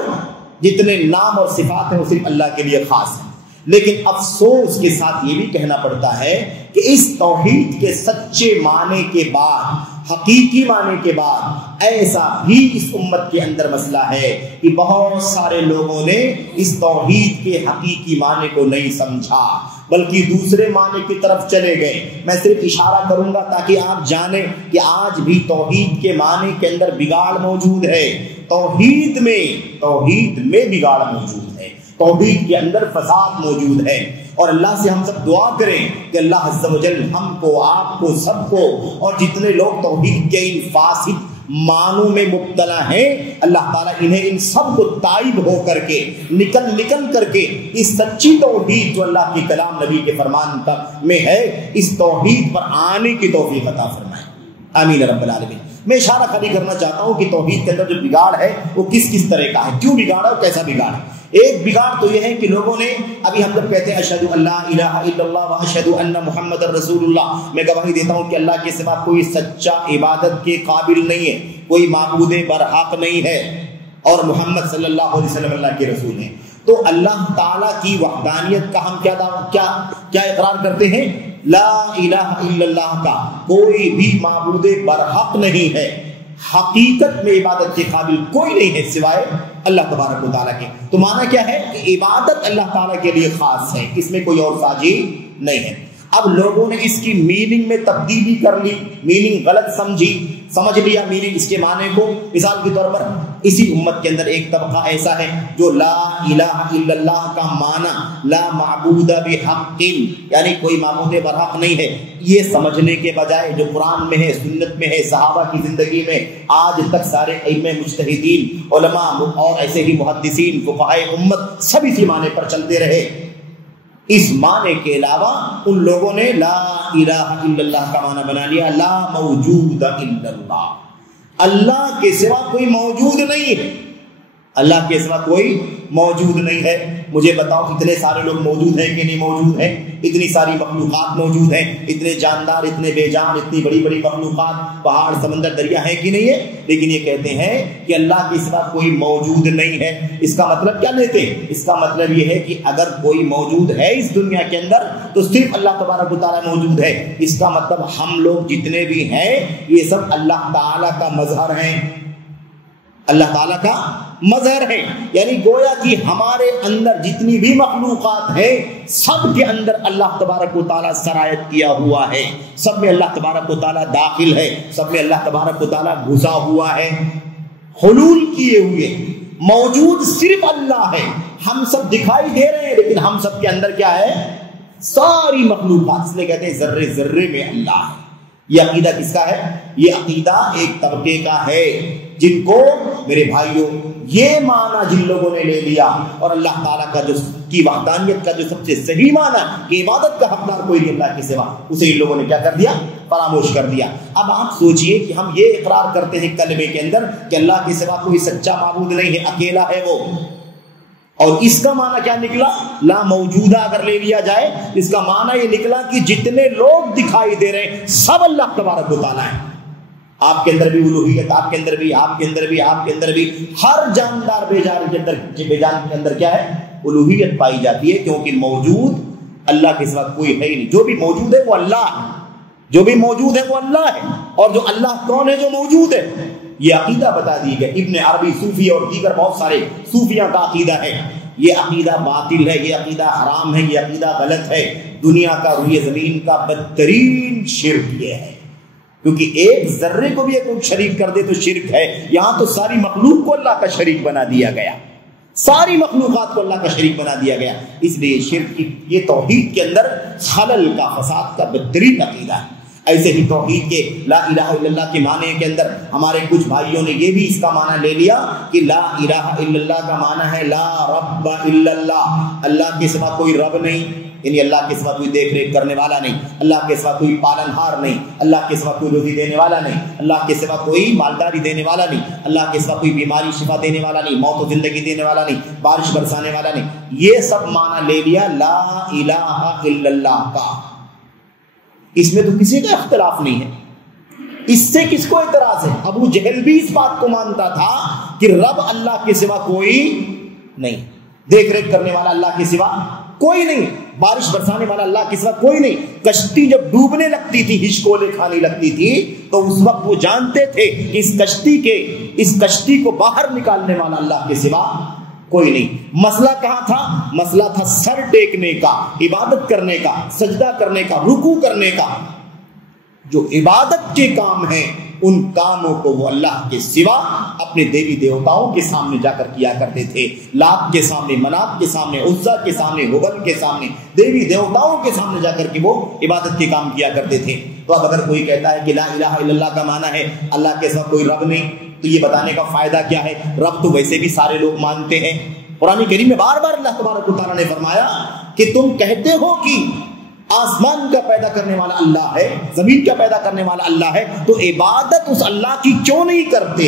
جتنے نام اور صفات ہیں وہ صرف اللہ کے لیے خاص ہیں. لیکن افسوس کے ساتھ یہ بھی کہنا پڑتا ہے کہ اس توحید کے سچے معنی کے بعد، حقیقی معنی کے بعد، ایسا بھی اس امت کے اندر مسئلہ ہے کہ بہت سارے لوگوں نے اس توحید کے حقیقی معنی کو نہیں سمجھا، بلکہ دوسرے معنی کی طرف چلے گئے. میں صرف اشارہ کروں گا تاکہ آپ جانیں کہ آج بھی توحید کے معنی کے اندر بگاڑ موجود ہے. توحید میں بگاڑ موجود ہے، توحید کے اندر فساد موجود ہے. اور اللہ سے ہم سب دعا کریں کہ اللہ عز و جل ہم کو، آپ کو، سب کو، اور جتنے لوگ توحید کے ان فاسد معنوں میں مبتلا ہیں، اللہ تعالیٰ انہیں ان سب کو تائب ہو کر کے نکل کر کے اس سچی توحید جو اللہ کی کلام نبی کے فرمان میں ہے، اس توحید پر آنے کی توفیق عطا فرمائے. آمین رب العالمین. میں اشارہ خالی کرنا چاہتا ہوں کہ توحید کے اندر جو بگاڑ ہے وہ کس طرح کا ہے، کیوں بگاڑ ہے اور کیسا بگاڑ ہے. ایک بگاڑ تو یہ ہے کہ لوگوں نے، ابھی ہم جب کہتے ہیں اشہد ان لا الہ الا اللہ و اشہد ان محمد رسول اللہ، میں گواہی دیتا ہوں کہ اللہ کے سوا کوئی سچا عبادت کے قابل نہیں ہے، کوئی معبود برحق نہیں ہے، اور محمد صلی اللہ علیہ وسلم اللہ کے رسول ہیں. تو اللہ تعالیٰ کی وحدانیت کا ہم کیا اقرار کرتے ہیں؟ لا الہ الا اللہ کا کوئی بھی معبود برحق نہیں ہے، حقیقت میں عبادت کے قابل کوئی نہیں ہے سوائے اللہ تبارک و تعالیٰ کے. تو معنی کیا ہے کہ عبادت اللہ تعالیٰ کے لیے خاص ہے، اس میں کوئی اور ساجی نہیں ہے. اب لوگوں نے اس کی میننگ میں تبدیلی کر لی، میننگ غلط سمجھ لیا میننگ اس کے معنی کو. مثال کے طور پر اسی امت کے اندر ایک طبقہ ایسا ہے جو لا الہ الا اللہ کا معنی لا معبود بحق، یعنی کوئی معبود برحق نہیں ہے، یہ سمجھنے کے بجائے جو قرآن میں ہے، سنت میں ہے، صحابہ کی زندگی میں آج تک سارے ائمہ مجتہدین، علماء اور ایسے ہی محدثین، فقہائے امت سب اسی معنی پر چلتے رہے. اس معنی کے علاوہ ان لوگوں نے لا الہ الا اللہ کا معنی بنا لیا لا موجود الا اللہ، اللہ کے سوا کوئی موجود نہیں ہے، اللہ کے سوا کوئی موجود نہیں ہے. مجھے بتاؤ اتنے سارے لوگ موجود ہیں کہ نہیں موجود ہیں؟ اتنی ساری مخلوقات موجود ہیں، اتنے جاندار، اتنے بے جان، اتنی بڑی بڑی مخلوقات، پہاڑ، سمندر، دریا ہے کہ نہیں ہے؟ لیکن یہ کہتے ہیں کہ اللہ کے سوا کوئی موجود نہیں ہے. اس کا مطلب کیا لیتے ہیں؟ اس کا مطلب یہ ہے کہ اگر کوئی موجود ہے اس دنیا کے اندر تو صرف اللہ تبارک و تعالیٰ موجود ہے. اس کا مطلب ہم لوگ جتنے بھی ہیں یہ سب اللہ تعالیٰ کا مظہر ہیں، اللہ تعالیٰ کا مظہر ہے. یعنی گویا کہ ہمارے اندر جتنی بھی مخلوقات ہیں سب کے اندر اللہ تبارک و تعالیٰ سرایت کیا ہوا ہے، سب میں اللہ تبارک و تعالیٰ داخل ہے، سب میں اللہ تبارک و تعالیٰ گھسا ہوا ہے، حلول کیے ہوئے. موجود صرف اللہ ہے، ہم سب دکھائی دے رہے ہیں لیکن ہم سب کے اندر کیا ہے؟ ساری مخلوقات. اس لیے کہتے ہیں ذرے ذرے میں اللہ ہے. یہ عقیدہ کس کا ہے؟ یہ عقیدہ ایک طبقے کا ہے جن کو، میرے بھائیوں، یہ معنی جن لوگوں نے لے لیا اور اللہ تعالیٰ کا جو کی وحدانیت کا جو سب سے صحیح معنی کہ عبادت کا حقدار کوئی نہیں اللہ کے سوا، اسے ان لوگوں نے کیا کر دیا؟ فراموش کر دیا۔ اب آپ سوچئے کہ ہم یہ اقرار کرتے ہیں کلمے کے اندر کہ اللہ کے سوا کوئی سچا معبود نہیں ہے، اکیلا ہے وہ، اور اس کا معنی کیا نکلا؟ لا موجودہ اگر لے لیا جائے اس کا معنی یہ نکلا کہ جتنے لوگ دکھائی دے رہے ہیں سب اللہ تبارک و تعالیٰ ہے۔ آپ کے اندر بھی الوہیت، آپ کے اندر بھی، آپ کے اندر بھی، آپ کے اندر بھی، ہر جاندار بے جان کے اندر کیا ہے؟ الوہیت پائی جاتی ہے، کیونکہ موجود اللہ کے سوا کوئی ہے ہی نہیں۔ جو بھی موجود ہے وہ اللہ ہے، جو بھی موجود ہے وہ اللہ ہے، اور جو اللہ کون ہے؟ جو موجود ہے۔ یہ عقیدہ بتا دی گیا۔ ابن عربی صوفی اور دیگر بہت سارے صوفیاں کا عقیدہ ہے، یہ عقیدہ باطل ہے، یہ عقیدہ حرام ہے، یہ عقیدہ غلط ہے۔ دنیا کا روئے زمین کا بدترین شرک یہ ہے، کیونکہ ایک ذرے کو بھی ایک شریک کر دے تو شرک ہے۔ یہاں تو ساری مخلوق کو اللہ کا شریک بنا دیا گیا، ساری مخلوقات کو اللہ کا شریک بنا دیا گیا۔ اس لیے شرک یہ توحید کے اندر خلل کا، فساد کا بدترین عقیدہ ہے۔ ایسے ہی توحید کے لا الہ الا اللہ کے معنی کے اندر ہمارے کچھ بھائیوں نے یہ بھی اس کا معنی لے لیا کہ لا الہ الا اللہ کا معنی ہے لا رب الا اللہ، اللہ کے سوا کوئی رب نہیں، یعنی اللہ کے سوا کوئی دیکھ ریکھ کرنے والا نہیں، اللہ کے سوا کوئی پالن ہار نہیں، اللہ کے سوا کوئی روزی دینے والا نہیں، اللہ کے سوا کوئی مالداری دینے والا نہیں، اللہ کے سوا کوئی بیماری شفا دینے والا نہیں، موت و زندگی دینے والا نہیں، بارش برسانے والا نہیں۔ یہ سب معنی لے لیا لا الہ الا اللہ کا۔ اس میں تو کسی کا اختلاف نہیں ہے، اس سے کس کو اعتراض ہے؟ ابو جہل بھی اس بات کو مانتا تھا کہ رب اللہ کے سوا کوئی نہیں، دیکھ ریکھ کرنے والا اللہ کے سوا کوئی نہیں، بارش برسانے والا اللہ کے سوا کوئی نہیں۔ کشتی جب ڈوبنے لگتی تھی، ہچکولے کھانے لگتی تھی، تو اس وقت وہ جانتے تھے کہ اس کشتی کو باہر نکالنے والا اللہ کے سوا کوئی نہیں۔ مسئلہ کہاں تھا؟ مسئلہ تھا سر ٹیکنے کا، عبادت کرنے کا، سجدہ کرنے کا، رکوع کرنے کا۔ جو عبادت کے کام ہیں ان کاموں کو وہ اللہ کے سوا اپنے دیوی دیوتاؤں کے سامنے جا کر کیا کرتے تھے، لات کے سامنے، منات کے سامنے، عزا کے سامنے، ہبل کے سامنے، دیوی دیوتاؤں کے سامنے جا کر کے وہ عبادت کے کام کیا کرتے تھے۔ تو اب اگر کوئی کہتا ہے کہ لا الہ الا اللہ کا معنی ہے اللہ کے سوا کوئی رب نہیں، تو یہ بتانے کا فائدہ کیا ہے؟ رب تو ویسے بھی سارے لوگ مانتے ہیں۔ قرآن کریم میں بار بار اللہ تبارک و تعالیٰ نے فرمایا کہ تم کہتے ہو کہ آسمان کا پیدا کرنے والا اللہ ہے، زمین کا پیدا کرنے والا اللہ ہے، تو عبادت اس اللہ کی کیوں نہیں کرتے؟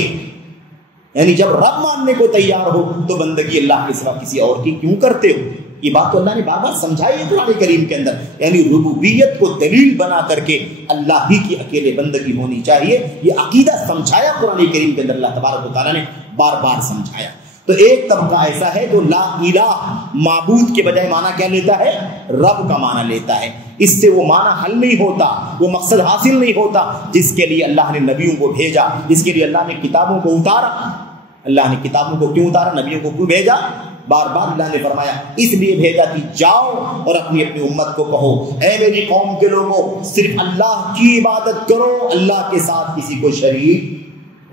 یعنی جب رب ماننے کو تیار ہو تو بندگی اللہ کے سوا کسی اور کی کیوں کرتے ہو؟ یہ بات تو اللہ نے بار بار سمجھائی ہے قرآن کریم کے اندر، یعنی ربوبیت کو دلیل بنا کر کے اللہ ہی کی اکیلے بندگی ہونی چاہیے، یہ عقیدہ سمجھایا قرآن کریم کے اندر، اللہ تبارک و تعالیٰ نے بار بار سمجھایا۔ تو ایک طبقہ ایسا ہے جو لا الہ، معبود کے بجائے معنی کیا لیتا ہے؟ رب کا معنی لیتا ہے۔ اس سے وہ معنی حل نہیں ہوتا، وہ مقصد حاصل نہیں ہوتا جس کے لیے اللہ نے نبیوں کو بھیجا، جس کے لیے اللہ نے کتابوں کو اتارا۔ اللہ نے کتابوں کو کیوں اتارا؟ نبیوں کو کیوں بھیجا؟ بار بار اللہ نے فرمایا اس لیے بھیجا کہ جاؤ اور اپنی امت کو کہو، اے میری قوم کے لوگوں، صرف اللہ کی عبادت کرو، اللہ کے ساتھ کسی کو شریک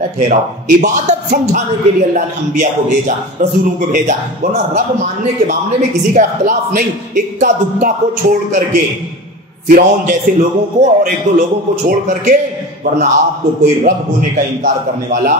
نہ ٹھہراؤ۔ عبادت سمجھانے کے لیے اللہ نے انبیاء کو بھیجا، رسولوں کو بھیجا، ورنہ رب ماننے کے معاملے میں کسی کا اختلاف نہیں، اکا دکا کو چھوڑ کر کے، فرعون جیسے لوگوں کو اور ایک دو لوگوں کو چھوڑ کر کے، ورنہ آپ کو کوئی رب ہونے کا انکار کرنے والا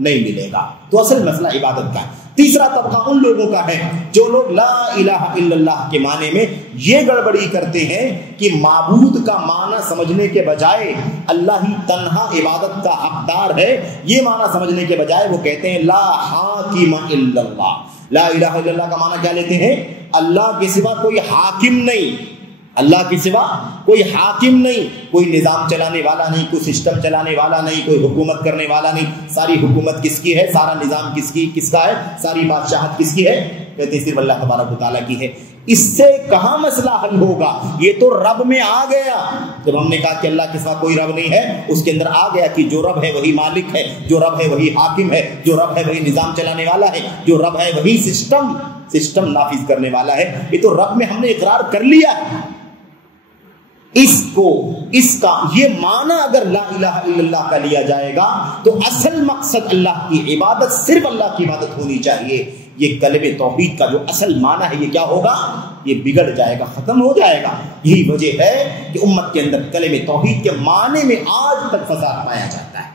نہیں ملے گا۔ تو اصل مسئلہ عبادت کا ہے۔ تیسرا طبقہ ان لوگوں کا ہے جو لوگ لا الہ الا اللہ کے معنی میں یہ گڑبڑی کرتے ہیں کہ معبود کا معنی سمجھنے کے بجائے اللہ ہی تنہا عبادت کا حقدار ہے، یہ معنی سمجھنے کے بجائے وہ کہتے ہیں لا حاکم الا اللہ۔ لا الہ الا اللہ کا معنی کیا لیتے ہیں؟ اللہ کے سوا کوئی حاکم نہیں، اللہ کے سوا کوئی حاکم نہیں، کوئی نظام چلانے والا نہیں، کوئی سسٹم چلانے والا نہیں، کوئی حکومت کرنے والا نہیں۔ ساری حکومت کس کی ہے؟ سارا نظام کس کا ہے؟ ساری بادشاہت کس کی ہے؟ کہتے ہیں صرف اللہ تبارک و تعالیٰ کی ہے۔ اس سے کہاں مسئلہ حل ہوگا؟ یہ تو رب میں آ گیا۔ جب ہم نے کہا کہ اللہ کے سوا کوئی رب نہیں ہے، اس کے اندر آ گیا کہ جو رب ہے وہی مالک ہے، جو رب ہے وہی حاکم ہے، جو رب ہے وہی نظام چلانے والا ہے، جو رب ہے وہی سسٹم نافذ کرنے والا ہے۔ یہ تو رب میں ہم نے اقرار کر لیا ہے۔ اس کا یہ معنی اگر لا الہ الا اللہ کا لیا جائے گا تو اصل مقصد اللہ کی عبادت، صرف اللہ کی عبادت ہونی چاہیے۔ یہ کلمہ توحید کا جو اصل معنی ہے یہ کیا ہوگا؟ یہ بگڑ جائے گا، ختم ہو جائے گا۔ یہی وجہ ہے کہ امت کے اندر کلمہ توحید کے معنی میں آج تک فساد پایا جاتا ہے۔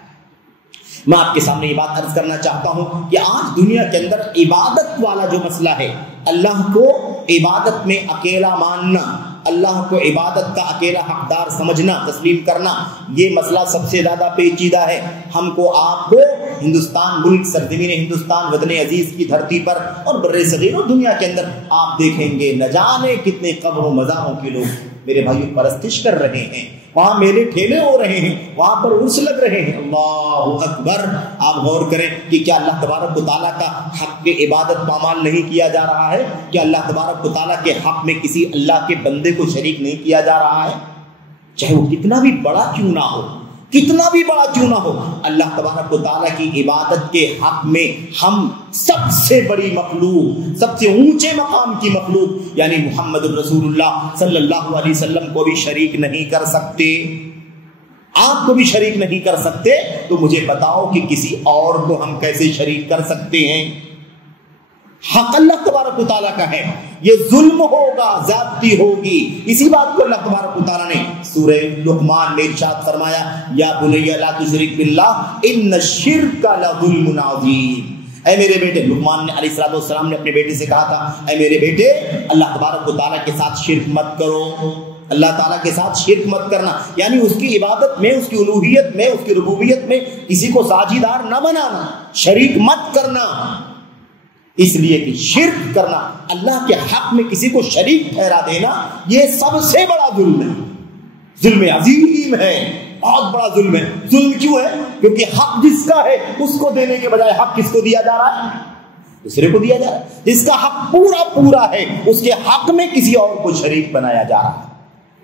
میں آپ کے سامنے یہ بات عرض کرنا چاہتا ہوں کہ آج دنیا کے اندر عبادت والا جو مسئلہ ہے، اللہ کو عبادت میں اکیلا ماننا، اللہ کو عبادت کا اکیلا حقدار سمجھنا، تسلیم کرنا، یہ مسئلہ سب سے زیادہ پیچیدہ ہے۔ ہم کو، آپ کو ہندوستان ملک، سرزمین ہندوستان، وطن عزیز کی دھرتی پر اور بر صغیر اور دنیا کے اندر آپ دیکھیں گے نہ جانے کتنے قبر و مزاروں کے لوگ میرے بھائیوں پرستش کر رہے ہیں، وہاں میلے ٹھیلے ہو رہے ہیں، وہاں پر عرس لگ رہے ہیں۔ اللہ اکبر! آپ غور کریں کہ کیا اللہ تبارک و تعالیٰ کا حق کے عبادت پامال نہیں کیا جا رہا ہے؟ کیا اللہ تبارک و تعالیٰ کے حق میں کسی اللہ کے بندے کو شریک نہیں کیا جا رہا ہے؟ چاہے وہ کتنا بھی بڑا کیوں نہ ہو، کتنا بھی بڑا کیوں نہ ہو، اللہ تبارک و تعالیٰ کی عبادت کے حق میں ہم سب سے بڑی مخلوق، سب سے اونچے مقام کی مخلوق یعنی محمد الرسول اللہ صلی اللہ علیہ وسلم کو بھی شریک نہیں کر سکتے۔ آپ کو بھی شریک نہیں کر سکتے تو مجھے بتاؤ کہ کسی اور کو ہم کیسے شریک کر سکتے ہیں؟ حق اللہ تبارک و تعالیٰ کا ہے، یہ ظلم ہوگا، زیادتی ہوگی۔ اسی بات کو اللہ تبارک و تعالیٰ نے سورہ لقمان میں ارشاد فرمایا، یا بنی لا تشرک باللہ ان الشرک لظلم عظیم۔ اے میرے بیٹے، لقمان نے علیہ السلام نے اپنے بیٹے سے کہا تھا، اے میرے بیٹے اللہ تبارک و تعالیٰ کے ساتھ شرک مت کرو، اللہ تعالیٰ کے ساتھ شرک مت کرنا، یعنی اس کی عبادت میں، اس کی الوہیت میں، اس کی ربوبیت میں کسی کو ساجیدار نہ بنانا، شریک مت کرنا۔ اس لیے کہ شرک کرنا، اللہ کے حق میں کسی کو شریک ٹھہرا دینا، یہ سب سے بڑا ظلم ہے، ظلم عظیم ہے، بہت بڑا ظلم ہے۔ ظلم کیوں ہے؟ کیونکہ حق جس کا ہے اس کو دینے کے بجائے حق کس کو دیا جا رہا ہے؟ دوسرے کو دیا جا رہا ہے۔ جس کا حق پورا پورا ہے اس کے حق میں کسی اور کو شریک بنایا جا رہا ہے۔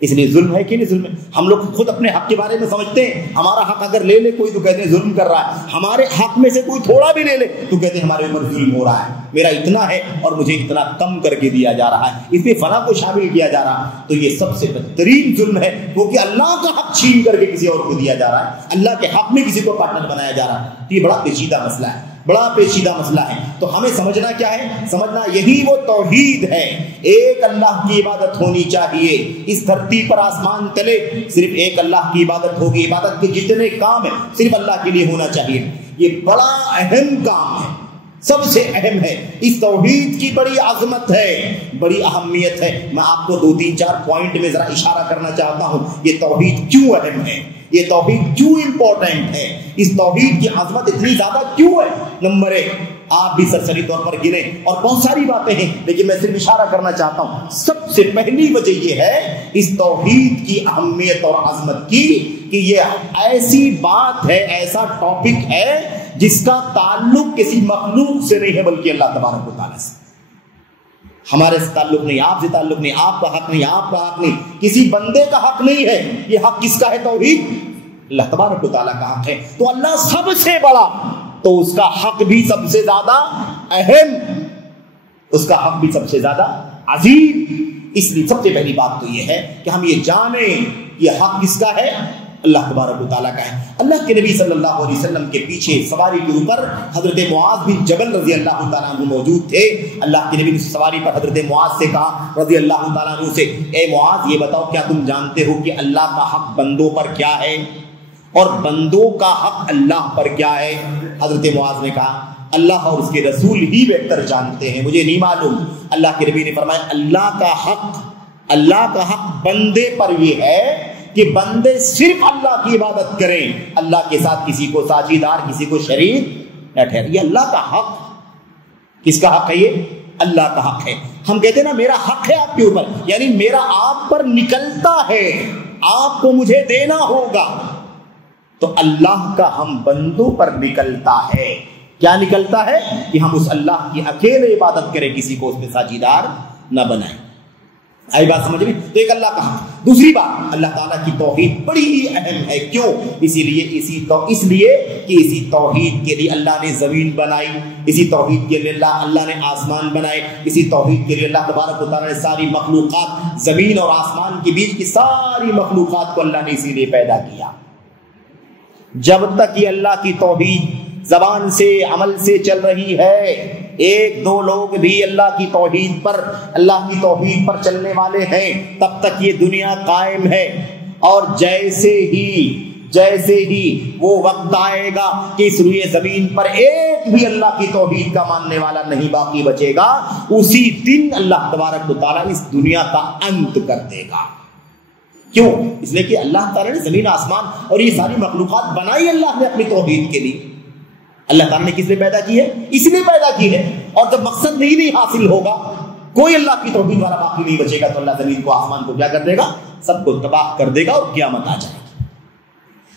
اس لیے ظلم ہے کہ نہیں ظلم ہے؟ ہم لوگ خود اپنے حق کے بارے میں سمجھتے ہیں، ہمارا حق اگر لے لے کوئی تو کہتے ہیں ظلم کر رہا ہے، ہمارے حق میں سے کوئی تھوڑا بھی لے لے تو کہتے ہیں ہمارے اوپر ظلم ہو رہا ہے، میرا اتنا ہے اور مجھے اتنا کم کر کے دیا جا رہا ہے، اس میں فلاں کو شامل کیا جا رہا ہے۔ تو یہ سب سے بدترین ظلم ہے، وہ کہ اللہ کا حق چھین کر کے کسی اور کو دیا جا رہا ہے، اللہ کے حق میں کسی کو پارٹنر بنایا جا رہا ہے۔ یہ بڑا پیچیدہ مسئلہ ہے، بڑا پیچیدہ مسئلہ ہے۔ تو ہمیں سمجھنا کیا ہے؟ سمجھنا یہی وہ توحید ہے، ایک اللہ کی عبادت ہونی چاہیے۔ اس دھرتی پر آسمان تلے صرف ایک اللہ کی عبادت ہوگی، عبادت کے جتنے کام ہیں صرف اللہ کے لیے ہونا چاہیے۔ یہ بڑا اہم کام ہے، سب سے اہم ہے۔ اس توحید کی بڑی عظمت ہے، بڑی اہمیت ہے۔ میں آپ کو 2-3-4 پوائنٹ میں ذرا اشارہ کرنا چاہتا ہوں، یہ توحید کیوں اہم ہے، یہ توحید کیوں امپورٹنٹ ہے، اس توحید کی عظمت اتنی زیادہ کیوں ہے۔ نمبر 1، آپ بھی سرسری طور پر گنے اور بہت ساری باتیں ہیں لیکن میں صرف اشارہ کرنا چاہتا ہوں۔ سب سے پہلی وجہ یہ ہے اس توحید کی اہمیت اور عظمت کی کہ یہ ایسی بات ہے، ایسا ٹاپک ہے جس کا تعلق کسی مخلوق سے نہیں ہے بلکہ اللہ تبارک و تعالیٰ سے۔ ہمارے سے تعلق نہیں، آپ سے تعلق نہیں، آپ کا حق نہیں، آپ کا حق نہیں، کسی بندے کا حق نہیں ہے۔ یہ حق کس کا ہے؟ توحید اللہ تبارک و تعالیٰ کا حق ہے۔ تو اللہ سب سے بڑا تو اس کا حق بھی سب سے زیادہ اہم، اس کا حق بھی سب سے زیادہ عظیم۔ اس لیے سب سے پہلی بات تو یہ ہے کہ ہم یہ جانیں یہ حق کس کا ہے؟ اللہ تبارک و تعالیٰ کا ہے۔ اللہ کے نبی صلی اللہ علیہ وسلم کے پیچھے سواری کے اوپر حضرت معاذ بن جبل رضی اللہ تعالیٰ عنہ موجود تھے۔ اللہ کے نبی نے سواری پر حضرت معاذ سے کہا رضی اللہ تعالیٰ عنہ سے، اے معاذ یہ بتاؤ کیا تم جانتے ہو کہ اللہ کا حق بندوں پر کیا ہے اور بندوں کا حق اللہ پر کیا ہے؟ حضرت معاذ نے کہا اللہ اور اس کے رسول ہی بہتر جانتے ہیں، مجھے نہیں معلوم۔ اللہ کے نبی نے فرمایا اللہ کا حق بندے پر یہ ہے کہ بندے صرف اللہ کی عبادت کریں، اللہ کے ساتھ کسی کو ساجیدار، کسی کو شریک نہ ٹھہرے۔ یہ اللہ کا حق، کس کا حق ہے؟ یہ اللہ کا حق ہے۔ ہم کہتے ہیں نا میرا حق ہے آپ کے اوپر، یعنی میرا آپ پر نکلتا ہے، آپ کو مجھے دینا ہوگا۔ تو اللہ کا ہم بندوں پر نکلتا ہے، کیا نکلتا ہے؟ کہ ہم اس اللہ کی اکیلے عبادت کریں، کسی کو اس میں ساجیدار نہ بنائیں۔ آئی بات سمجھ میں؟ تو ایک اللہ کا حق۔ دوسری بات، اللہ تعالیٰ کی توحید بڑی ہی اہم ہے۔ کیوں؟ اس لیے کہ اسی توحید کے لیے اللہ نے زمین بنائی، اسی توحید کے لیے اللہ نے آسمان بنائے، اسی توحید کے لیے اللہ تبارک و تعالیٰ نے ساری مخلوقات، زمین اور آسمان کے بیچ کی ساری مخلوقات کو اللہ نے اسی لیے پیدا کیا۔ جب تک یہ اللہ کی توحید زبان سے، عمل سے چل رہی ہے، ایک دو لوگ بھی اللہ کی توحید پر چلنے والے ہیں، تب تک یہ دنیا قائم ہے۔ اور جیسے ہی جیسے ہی وہ وقت آئے گا کہ اس روئے زمین پر ایک بھی اللہ کی توحید کا ماننے والا نہیں باقی بچے گا، اسی دن اللہ تبارک و تعالیٰ اس دنیا کا انت کر دے گا۔ کیوں؟ اس لیے کہ اللہ تعالیٰ نے زمین آسمان اور یہ ساری مخلوقات بنائی اللہ نے اپنی توحید کے لیے۔ اللہ تعالیٰ نے کس لیے پیدا کی ہے؟ اس لیے پیدا کی ہے، اور جب مقصد نہیں حاصل ہوگا، کوئی اللہ کی توحید والا باقی نہیں بچے گا، تو اللہ زمین کو آسمان کو کیا کر دے گا؟ سب کو تباہ کر دے گا اور قیامت آ جائے گی۔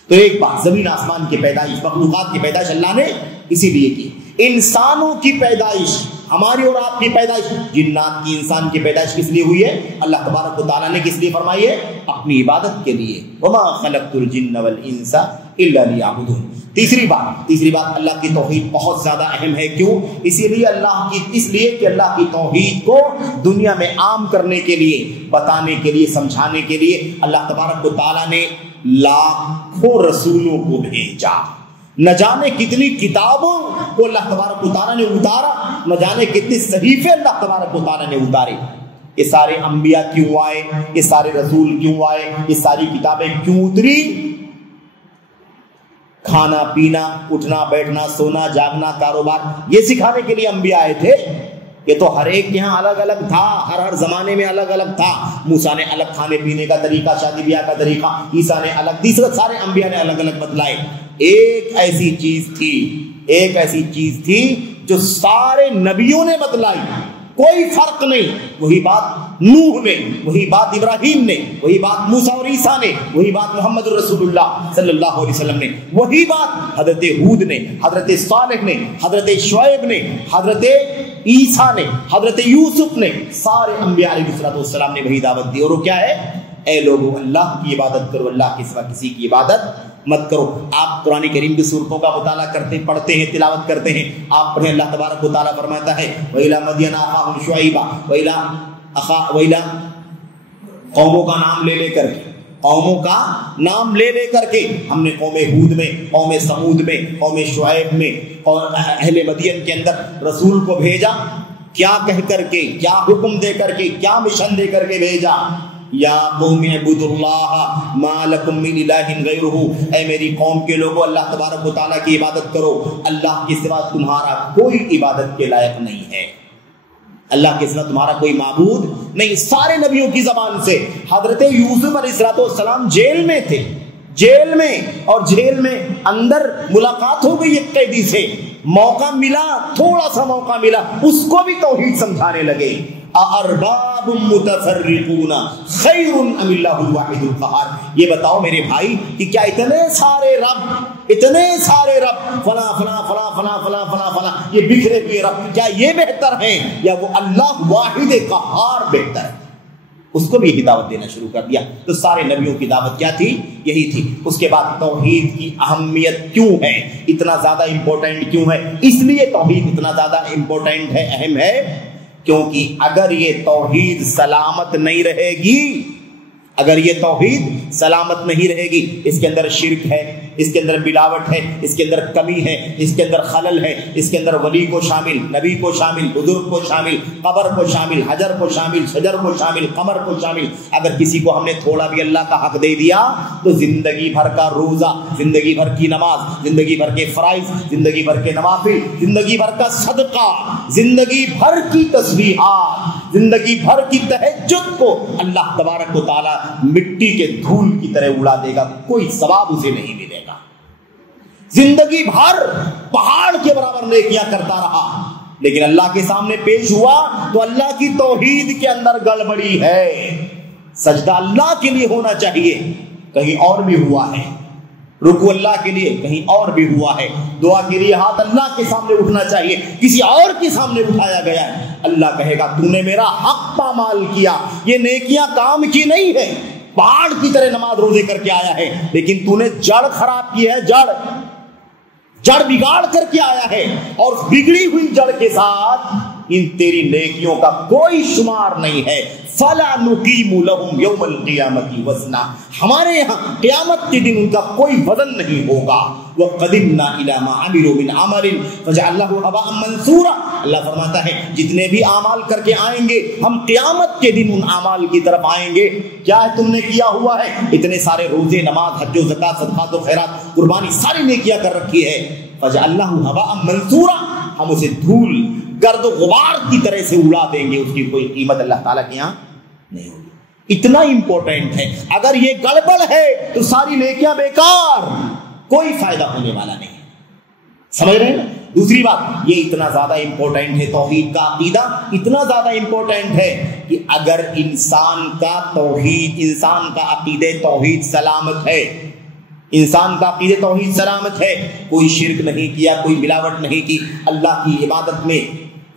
تو ایک بات، زمین آسمان کی پیدائش، مخلوقات کی پیدائش اللہ نے اسی لیے کی۔ انسانوں کی پیدائش، ہماری اور آپ کی پیدائش، جنات کی، انسان کی پیدائش کس لیے ہوئی ہے؟ اللہ تبارک و تعالیٰ نے کس لیے فرمائی ہے؟ اپنی عبادت کے لیے۔ وما خلقت الجن والانس الا لیعبدون۔ تیسری بات اللہ کی توحید بہت زیادہ اہم ہے۔ کیوں؟ اس لیے کہ اللہ کی توحید کو دنیا میں عام کرنے کے لیے، بتانے کے لیے، سمجھانے کے لیے اللہ تبارک و تعالیٰ نے لاکھوں رسولوں کو بھیجا، نہ جانے کتنی کتابوں کو اللہ تبارک و تعالیٰ نے اتارا، نہ جانے کتنے صحیفے اللہ تبارک و تعالیٰ نے اتارے۔ یہ سارے انبیاء کیوں آئے؟ یہ سارے رسول کیوں آئے؟ یہ ساری کتابیں کیوں اتری؟ کھانا پینا، اٹھنا بیٹھنا، سونا جاگنا، کاروبار، یہ سکھانے کے لیے انبیاء آئے تھے۔ یہ تو ہر ایک کے یہاں الگ الگ تھا، ہر زمانے میں الگ الگ تھا۔ موسیٰ نے الگ کھانے پینے کا طریقہ، شادی بیاہ کا طریقہ، عیسیٰ نے الگ، تیسرے سارے انبیاء نے الگ الگ بتلائے۔ ایک ایسی چیز تھی جو سارے نبیوں نے بتلائی، کوئی فرق نہیں۔ وہی بات نوح نے، وہی بات ابراہیم نے، وہی بات موسیٰ اور عیسیٰ نے، وہی بات محمد رسول اللہ صلی اللہ علیہ وسلم نے، وہی بات حضرت ہود نے، حضرت صالح نے، حضرت شعیب نے، حضرت عیسیٰ نے، حضرت یوسف نے، سارے انبیاء علیہ السلام نے وہی دعوت دی۔ اور وہ کیا ہے؟ اے لوگوں، اللہ کی عبادت کرو، اللہ کے سوا کسی کی عبادت مت کرو۔ آپ قرآن کریم کی سورتوں کا مطالعہ کرتے، پڑھتے ہیں، تلاوت کرتے ہیں، آپ پڑھیں، اللہ تبارک و تعالیٰ فرماتا ہے وَإِلَىٰ مَدْيَنَ أَخَاهُمْ شُعَيْبًا وَإِلَىٰ قوموں کا نام لے لے کر کے ہم نے قوم ہود میں، قوم سمود میں، قوم شعیب میں اور اہل مدین کے اندر رسول کو بھیجا، کیا کہہ کر کے، کیا حکم دے کر کے، کیا مشن دے کر کے بھیجا؟ یا قوم اعبدوا اللہ ما لکم من الہ غیرہ، اے میری قوم کے لوگوں، اللہ تبارک و تعالیٰ کی عبادت کرو، اللہ کے سوا تمہارا کوئی عبادت کے لائق نہیں ہے، اللہ کے سوا تمہارا کوئی معبود نہیں۔ سارے نبیوں کی زبان سے حضرت یوسف علیہ السلام جیل میں تھے، جیل میں، اور جیل میں اندر ملاقات ہو گئی ایک قیدی سے، موقع ملا، تھوڑا سا موقع ملا، اس کو بھی توحید سمجھانے لگے۔ ارباب متفرقون خیر ام اللہ الواحد القہار۔ یہ بتاؤ میرے بھائی کہ کیا اتنے سارے رب فلاں فلاں فلاں فلاں فلاں فلاں فلاں یہ بکھرے ہوئے رب، کیا یہ بہتر ہیں یا وہ اللہ واحد قہار بہتر ہے؟ اس کو بھی دعوت دینا شروع کر دیا۔ تو سارے نبیوں کی دعوت کیا تھی؟ یہی تھی۔ اس کے بعد توحید کی اہمیت کیوں ہے، اتنا زیادہ امپورٹنٹ کیوں ہے؟ اس لیے توحید اتنا زیادہ امپورٹنٹ ہے، اہم ہے، کیونکہ اگر یہ توحید سلامت نہیں رہے گی، اگر یہ توحید سلامت نہیں رہے گی، اس کے اندر شرک ہے، اس کے اندر ملاوٹ ہے، اس کے اندر کمی ہے، اس کے اندر خلل ہے، اس کے اندر ولی کو شامل، نبی کو شامل، بزرگ کو شامل، قبر کو شامل، حجر کو شامل، شجر کو شامل، قمر کو شامل، اگر کسی کو ہم نے تھوڑا بھی اللہ کا حق دے دیا تو زندگی بھر کا روزہ، زندگی بھر کی نماز، زندگی بھر کے فرائض، زندگی بھر کے نوافل، زندگی بھر کا صدقہ، زندگی بھر کی تسبیحات، زندگی بھر کی تہجد کو اللہ تبارک و تعالیٰ مٹی کے دھول کی طرح اڑا دے گا، کوئی ثواب اسے نہیں ملے گا۔ زندگی بھر پہاڑ کے برابر نیکیاں کرتا رہا، لیکن اللہ کے سامنے پیش ہوا تو اللہ کی توحید کے اندر گڑبڑی ہے۔ سجدہ اللہ کے لیے ہونا چاہیے، کہیں اور بھی ہوا ہے، رکوع اللہ کے لیے کہیں اور بھی ہوا ہے، دعا کے لیے ہاتھ اللہ کے سامنے اٹھنا چاہیے، کسی اور کے سامنے اٹھایا گیا ہے۔ اللہ کہے گا تو نے میرا حق پامال کیا، یہ نیکیاں کام کی نہیں ہے، پہاڑ کی طرح نماز روزے کر کے آیا ہے، لیکن تو نے جڑ خراب کی ہے، جڑ بگاڑ کر کے آیا ہے، اور بگڑی ہوئی جڑ کے ساتھ ان تیری نیکیوں کا کوئی شمار نہیں ہے. فَلَا نُقِيمُ لَهُمْ يَوْمَ الْقِيَامَةِ وَزْنًا, ہمارے یہاں قیامت کے دن ان کا کوئی وزن نہیں ہوگا. وَقَدِمْنَا إِلَى مَا عَمِلُوا مِنْ عَمَلٍ فَجَعَلْنَاهُ هَبَاءً مَنْثُورًا. اللہ فرماتا ہے جتنے بھی اعمال کر کے آئیں گے ہم قیامت کے دن ان اعمال کی طرف آئیں گے. کیا ہے تم نے کیا ہوا ہے؟ اتنے سارے روزے, نماز, حج و زکات, صدقات و خیرات, قربانی, ساری نیکیاں کر رکھی ہے. فَجَعَلْنَاهُ هَبَاءً مَنْثُورًا, ہم اسے دھول, گرد و غبار کی طرح سے اڑا دیں گے. اس کی کوئی قیمت اللہ تعالیٰ کے یہاں نہیں ہوگی. اتنا امپورٹنٹ ہے. اگر یہ گڑبڑ ہے تو ساری نیکیاں بیکار, کوئی فائدہ ہونے والا نہیں. سمجھ رہے ہیں نا؟ دوسری بات, یہ اتنا زیادہ امپورٹنٹ ہے توحید کا عقیدہ, اتنا زیادہ امپورٹنٹ ہے کہ اگر انسان کا توحید, انسان کا عقیدہ توحید سلامت ہے, انسان کا عقیدہ توحید سلامت ہے, کوئی شرک نہیں کیا, کوئی ملاوٹ نہیں کی, اللہ کی عبادت میں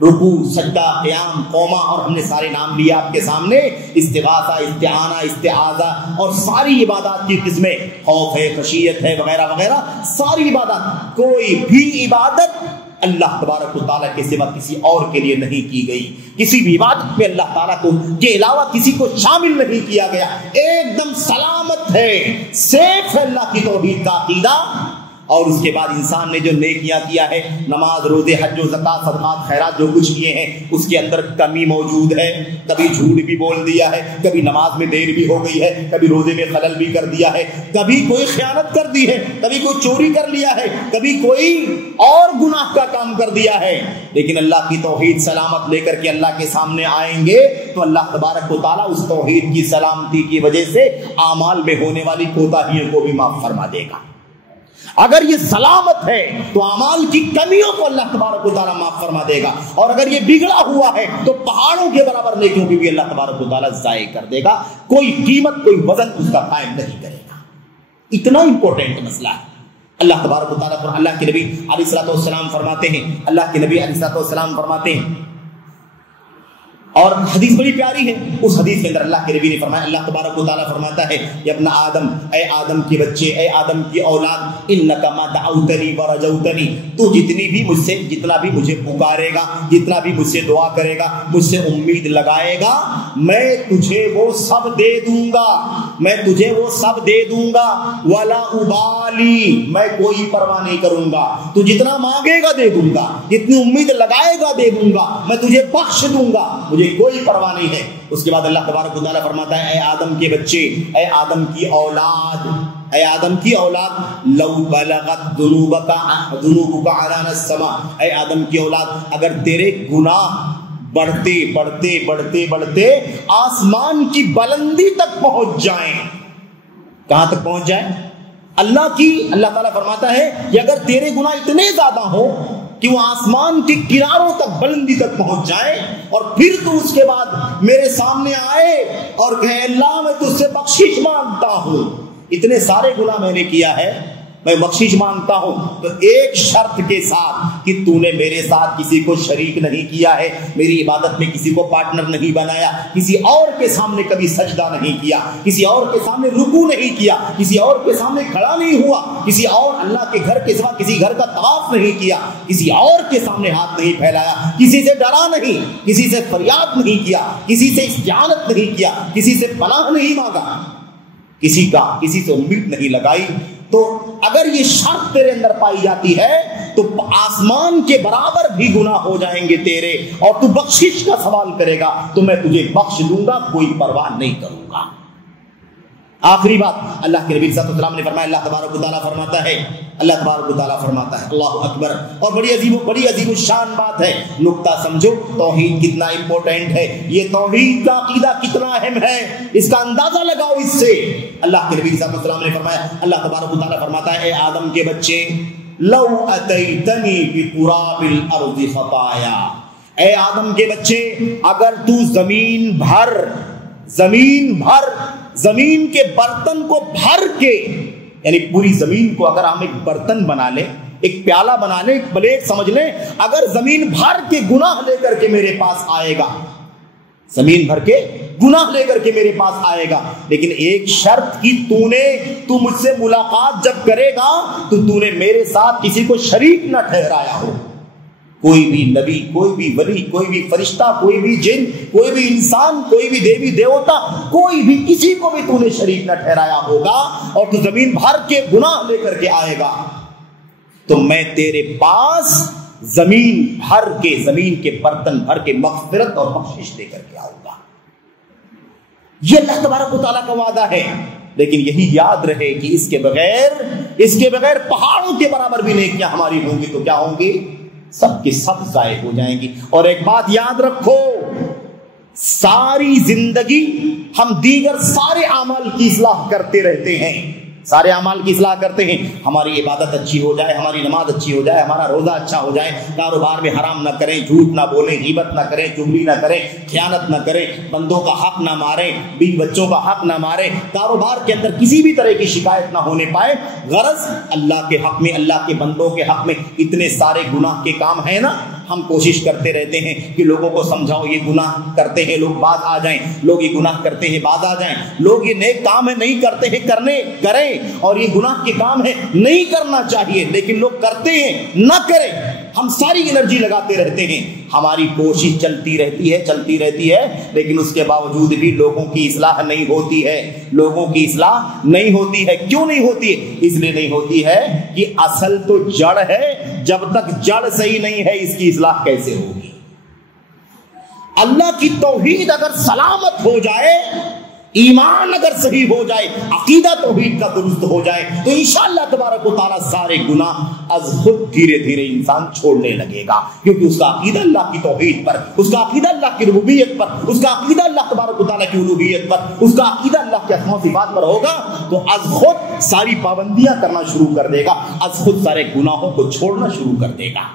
رکوع, سجدہ, قیام, قوما, اور ہم نے سارے نام لیا آپ کے سامنے, استغاثہ, استعانہ, استعاذہ, اور ساری عبادات کی قسمیں, خوف ہے, خشیت ہے, وغیرہ وغیرہ, ساری عبادات, کوئی بھی عبادت اللہ تبارک و تعالیٰ کے سوا کسی اور کے لیے نہیں کی گئی. کسی بھی عبادت میں اللہ تعالیٰ کو کے علاوہ کسی کو شامل نہیں کیا گیا. ایک دم سلامت ہے, سیف ہے اللہ کی توحید کا عقیدہ. اور اس کے بعد انسان نے جو نیکیاں کیا ہے, نماز, روزے, حج و زکات, صدقات, خیرات جو کچھ کیے ہیں, اس کے اندر کمی موجود ہے. کبھی جھوٹ بھی بول دیا ہے, کبھی نماز میں دیر بھی ہو گئی ہے, کبھی روزے میں خلل بھی کر دیا ہے, کبھی کوئی خیانت کر دی ہے, کبھی کوئی چوری کر لیا ہے, کبھی کوئی اور گناہ کا کام کر دیا ہے. لیکن اللہ کی توحید سلامت لے کر کے اللہ کے سامنے آئیں گے تو اللہ تبارک و تعالیٰ اس توحید کی سلامتی کی وجہ سے اعمال میں ہونے والی کوتاہیوں کو بھی معاف فرما دے گا. اگر یہ سلامت ہے تو اعمال کی کمیوں کو اللہ تبارک و تعالیٰ معاف فرما دے گا, اور اگر یہ بگڑا ہوا ہے تو پہاڑوں کے برابر نیکیوں کی بھی اللہ تبارک و تعالیٰ ضائع کر دے گا. کوئی قیمت, کوئی وزن اس کا قائم نہیں کرے گا. اتنا امپورٹنٹ مسئلہ ہے. اللہ تبارک و تعالیٰ پر اللہ کے نبی علیہ الصلوۃ والسلام فرماتے ہیں, اللہ کے نبی علیہ الصلوۃ والسلام فرماتے ہیں, اور حدیث بڑی پیاری ہے. اس حدیث کے اندر اللہ کے نبی نے فرمایا, اللہ تبارک و تعالیٰ فرماتا ہے, یا ابن آدم, اے آدم کے بچے, اے آدم کی اولاد, انک ما دعوتنی ورجوتنی, تو جتنی بھی مجھ سے, جتنا بھی مجھے پکارے گا, جتنا بھی مجھ سے دعا کرے گا, مجھ سے امید لگائے گا, میں تجھے وہ سب دے دوں گا, میں تجھے وہ سب دے دوں گا. ولا ابالی, میں کوئی پرواہ نہیں کروں گا. تو جتنا مانگے گا دے دوں گا, جتنی امید لگائے گا دے دوں گا, میں تجھے بخش دوں گا, مجھے کوئی پرواہ نہیں ہے. اس کے بعد اللہ تبارک و تعالیٰ فرماتا ہے, اے آدم کے بچے, اے آدم کی اولاد, اے آدم کی اولاد, لو بلغت ذنوبک عنان السماء, اے آدم کی اولاد, اگر تیرے گناہ بڑھتے بڑھتے بڑھتے بڑھتے آسمان کی بلندی تک پہنچ جائیں. کہاں تک پہنچ جائیں؟ اللہ تعالیٰ فرماتا ہے کہ اگر تیرے گناہ اتنے زیادہ ہوں کہ وہ آسمان کے کناروں تک, بلندی تک پہنچ جائے, اور پھر تو اس کے بعد میرے سامنے آئے اور کہے, اللہ میں تجھ سے بخشش مانگتا ہوں, اتنے سارے گناہ میں نے کیا ہے, میں بخشش مانگتا ہوں, تو ایک شرط کے ساتھ کہ تو نے میرے ساتھ کسی کو شریک نہیں کیا ہے, میری عبادت میں کسی کو پارٹنر نہیں بنایا, کسی اور کے سامنے کبھی سجدہ نہیں کیا, کسی اور کے سامنے رکوع نہیں کیا, کسی اور کے سامنے کھڑا نہیں ہوا, کسی اور اللہ کے گھر کے سوا کسی گھر کا طواف نہیں کیا, کسی اور کے سامنے ہاتھ نہیں پھیلایا, کسی سے ڈرا نہیں, کسی سے فریاد نہیں کیا, کسی سے استعانت نہیں کیا, کسی سے پناہ نہیں مانگا, کسی سے امید نہیں لگائی, تو اگر یہ شرط تیرے اندر پائی جاتی ہے تو آسمان کے برابر بھی گناہ ہو جائیں گے تیرے, اور تو بخشش کا سوال کرے گا تو میں تجھے بخش دوں گا, کوئی پرواہ نہیں کروں گا. آخری بات, اللہ کے نبی صلی اللہ علیہ وسلم نے فرمایا, اللہ تبارک و تعالیٰ فرماتا ہے, اللہ تبارک و تعالیٰ فرماتا ہے, اللہ اکبر, اور بڑی عظیم الشان بات ہے. نقطہ سمجھو, توحید کتنا امپورٹنٹ ہے, یہ توحید کا عقیدہ کتنا اہم ہے, اس کا اندازہ لگاؤ اس سے. اللہ کے نبی صلی اللہ علیہ وسلم نے فرمایا, اللہ تبارک و تعالیٰ فرماتا ہے, اے آدم کے بچے, لو اتیتنی بقراب الارض خطایا, اے آدم کے بچے, اگر تو زمین کے برتن کو بھر کے, یعنی پوری زمین کو اگر ہم ایک برتن بنا لیں, ایک پیالہ بنا لیں, ایک پلیٹ سمجھ لیں, اگر زمین بھر کے گناہ لے کر کے میرے پاس آئے گا, زمین بھر کے گناہ لے کر کے میرے پاس آئے گا, لیکن ایک شرط کی, تو مجھ سے ملاقات جب کرے گا تو نے میرے ساتھ کسی کو شریک نہ ٹھہرایا ہو, کوئی بھی نبی، کوئی بھی ولی، کوئی بھی فرشتہ، کوئی بھی جن، کوئی بھی انسان، کوئی بھی دیوی دیوتا، کوئی بھی کسی کو بھی تو نے شریک نہ ٹھہرایا ہوگا اور تو زمین بھر کے گناہ لے کر کے آئے گا تو میں تیرے پاس زمین کے برتن بھر کے مغفرت اور بخشش لے کر کے آؤں گا۔ یہ اللہ تبارک و تعالیٰ کا وعدہ ہے۔ لیکن یہی یاد رہے کہ اس کے بغیر پہاڑوں کے برابر بھی نیکیاں ہماری ہوں گی تو کیا ہوں گی؟ سب کے سب ضائع ہو جائیں گی۔ اور ایک بات یاد رکھو، ساری زندگی ہم دیگر سارے اعمال کی اصلاح کرتے رہتے ہیں، سارے اعمال کی اصلاح کرتے ہیں، ہماری عبادت اچھی ہو جائے، ہماری نماز اچھی ہو جائے، ہمارا روزہ اچھا ہو جائے، کاروبار میں حرام نہ کریں، جھوٹ نہ بولیں، غیبت نہ کریں، چغلی نہ کریں، خیانت نہ کریں، بندوں کا حق نہ ماریں، بیوی بچوں کا حق نہ ماریں، کاروبار کے اندر کسی بھی طرح کی شکایت نہ ہونے پائے۔ غرض اللہ کے حق میں، اللہ کے بندوں کے حق میں اتنے سارے گناہ کے کام ہیں نا، ہم کوشش کرتے رہتے ہیں کہ لوگوں کو سمجھاؤ یہ گناہ کرتے ہیں، لوگ باز آ جائیں، لوگ یہ گناہ کرتے ہیں باز آ جائیں، لوگ یہ نیک کام ہے نہیں کرتے ہیں کریں، اور یہ گناہ کے کام ہے نہیں کرنا چاہیے لیکن لوگ کرتے ہیں نہ کریں۔ ہم ساری انرجی لگاتے رہتے ہیں، ہماری کوشش چلتی رہتی ہے لیکن اس کے باوجود بھی لوگوں کی اصلاح نہیں ہوتی ہے، لوگوں کی اصلاح نہیں ہوتی ہے۔ کیوں نہیں ہوتی ہے؟ اس لیے نہیں ہوتی ہے کہ اصل تو جڑ ہے، جب تک جڑ صحیح نہیں ہے اس کی اصلاح کیسے ہوگی؟ اللہ کی توحید اگر سلامت ہو جائے، ایمان اگر صحیح ہو جائے، عقیدہ توحید کا درست ہو جائے تو انشاءاللہ تبارک و تعالیٰ سارے گناہ از خود دھیرے دھیرے انسان چھوڑنے لگے گا، کیونکہ اس کا عقیدہ اللہ کی توحید پر، اس کا عقیدہ اللہ کی ربوبیت پر، اس کا عقیدہ اللہ تبارک و تعالیٰ کی الوہیت پر، اس کا عقیدہ اللہ کے اسماء و صفات پر ہوگا تو از خود ساری پابندیاں کرنا شروع کر دے گا، از خود سارے گناہوں کو چھوڑنا شروع کر دے گا۔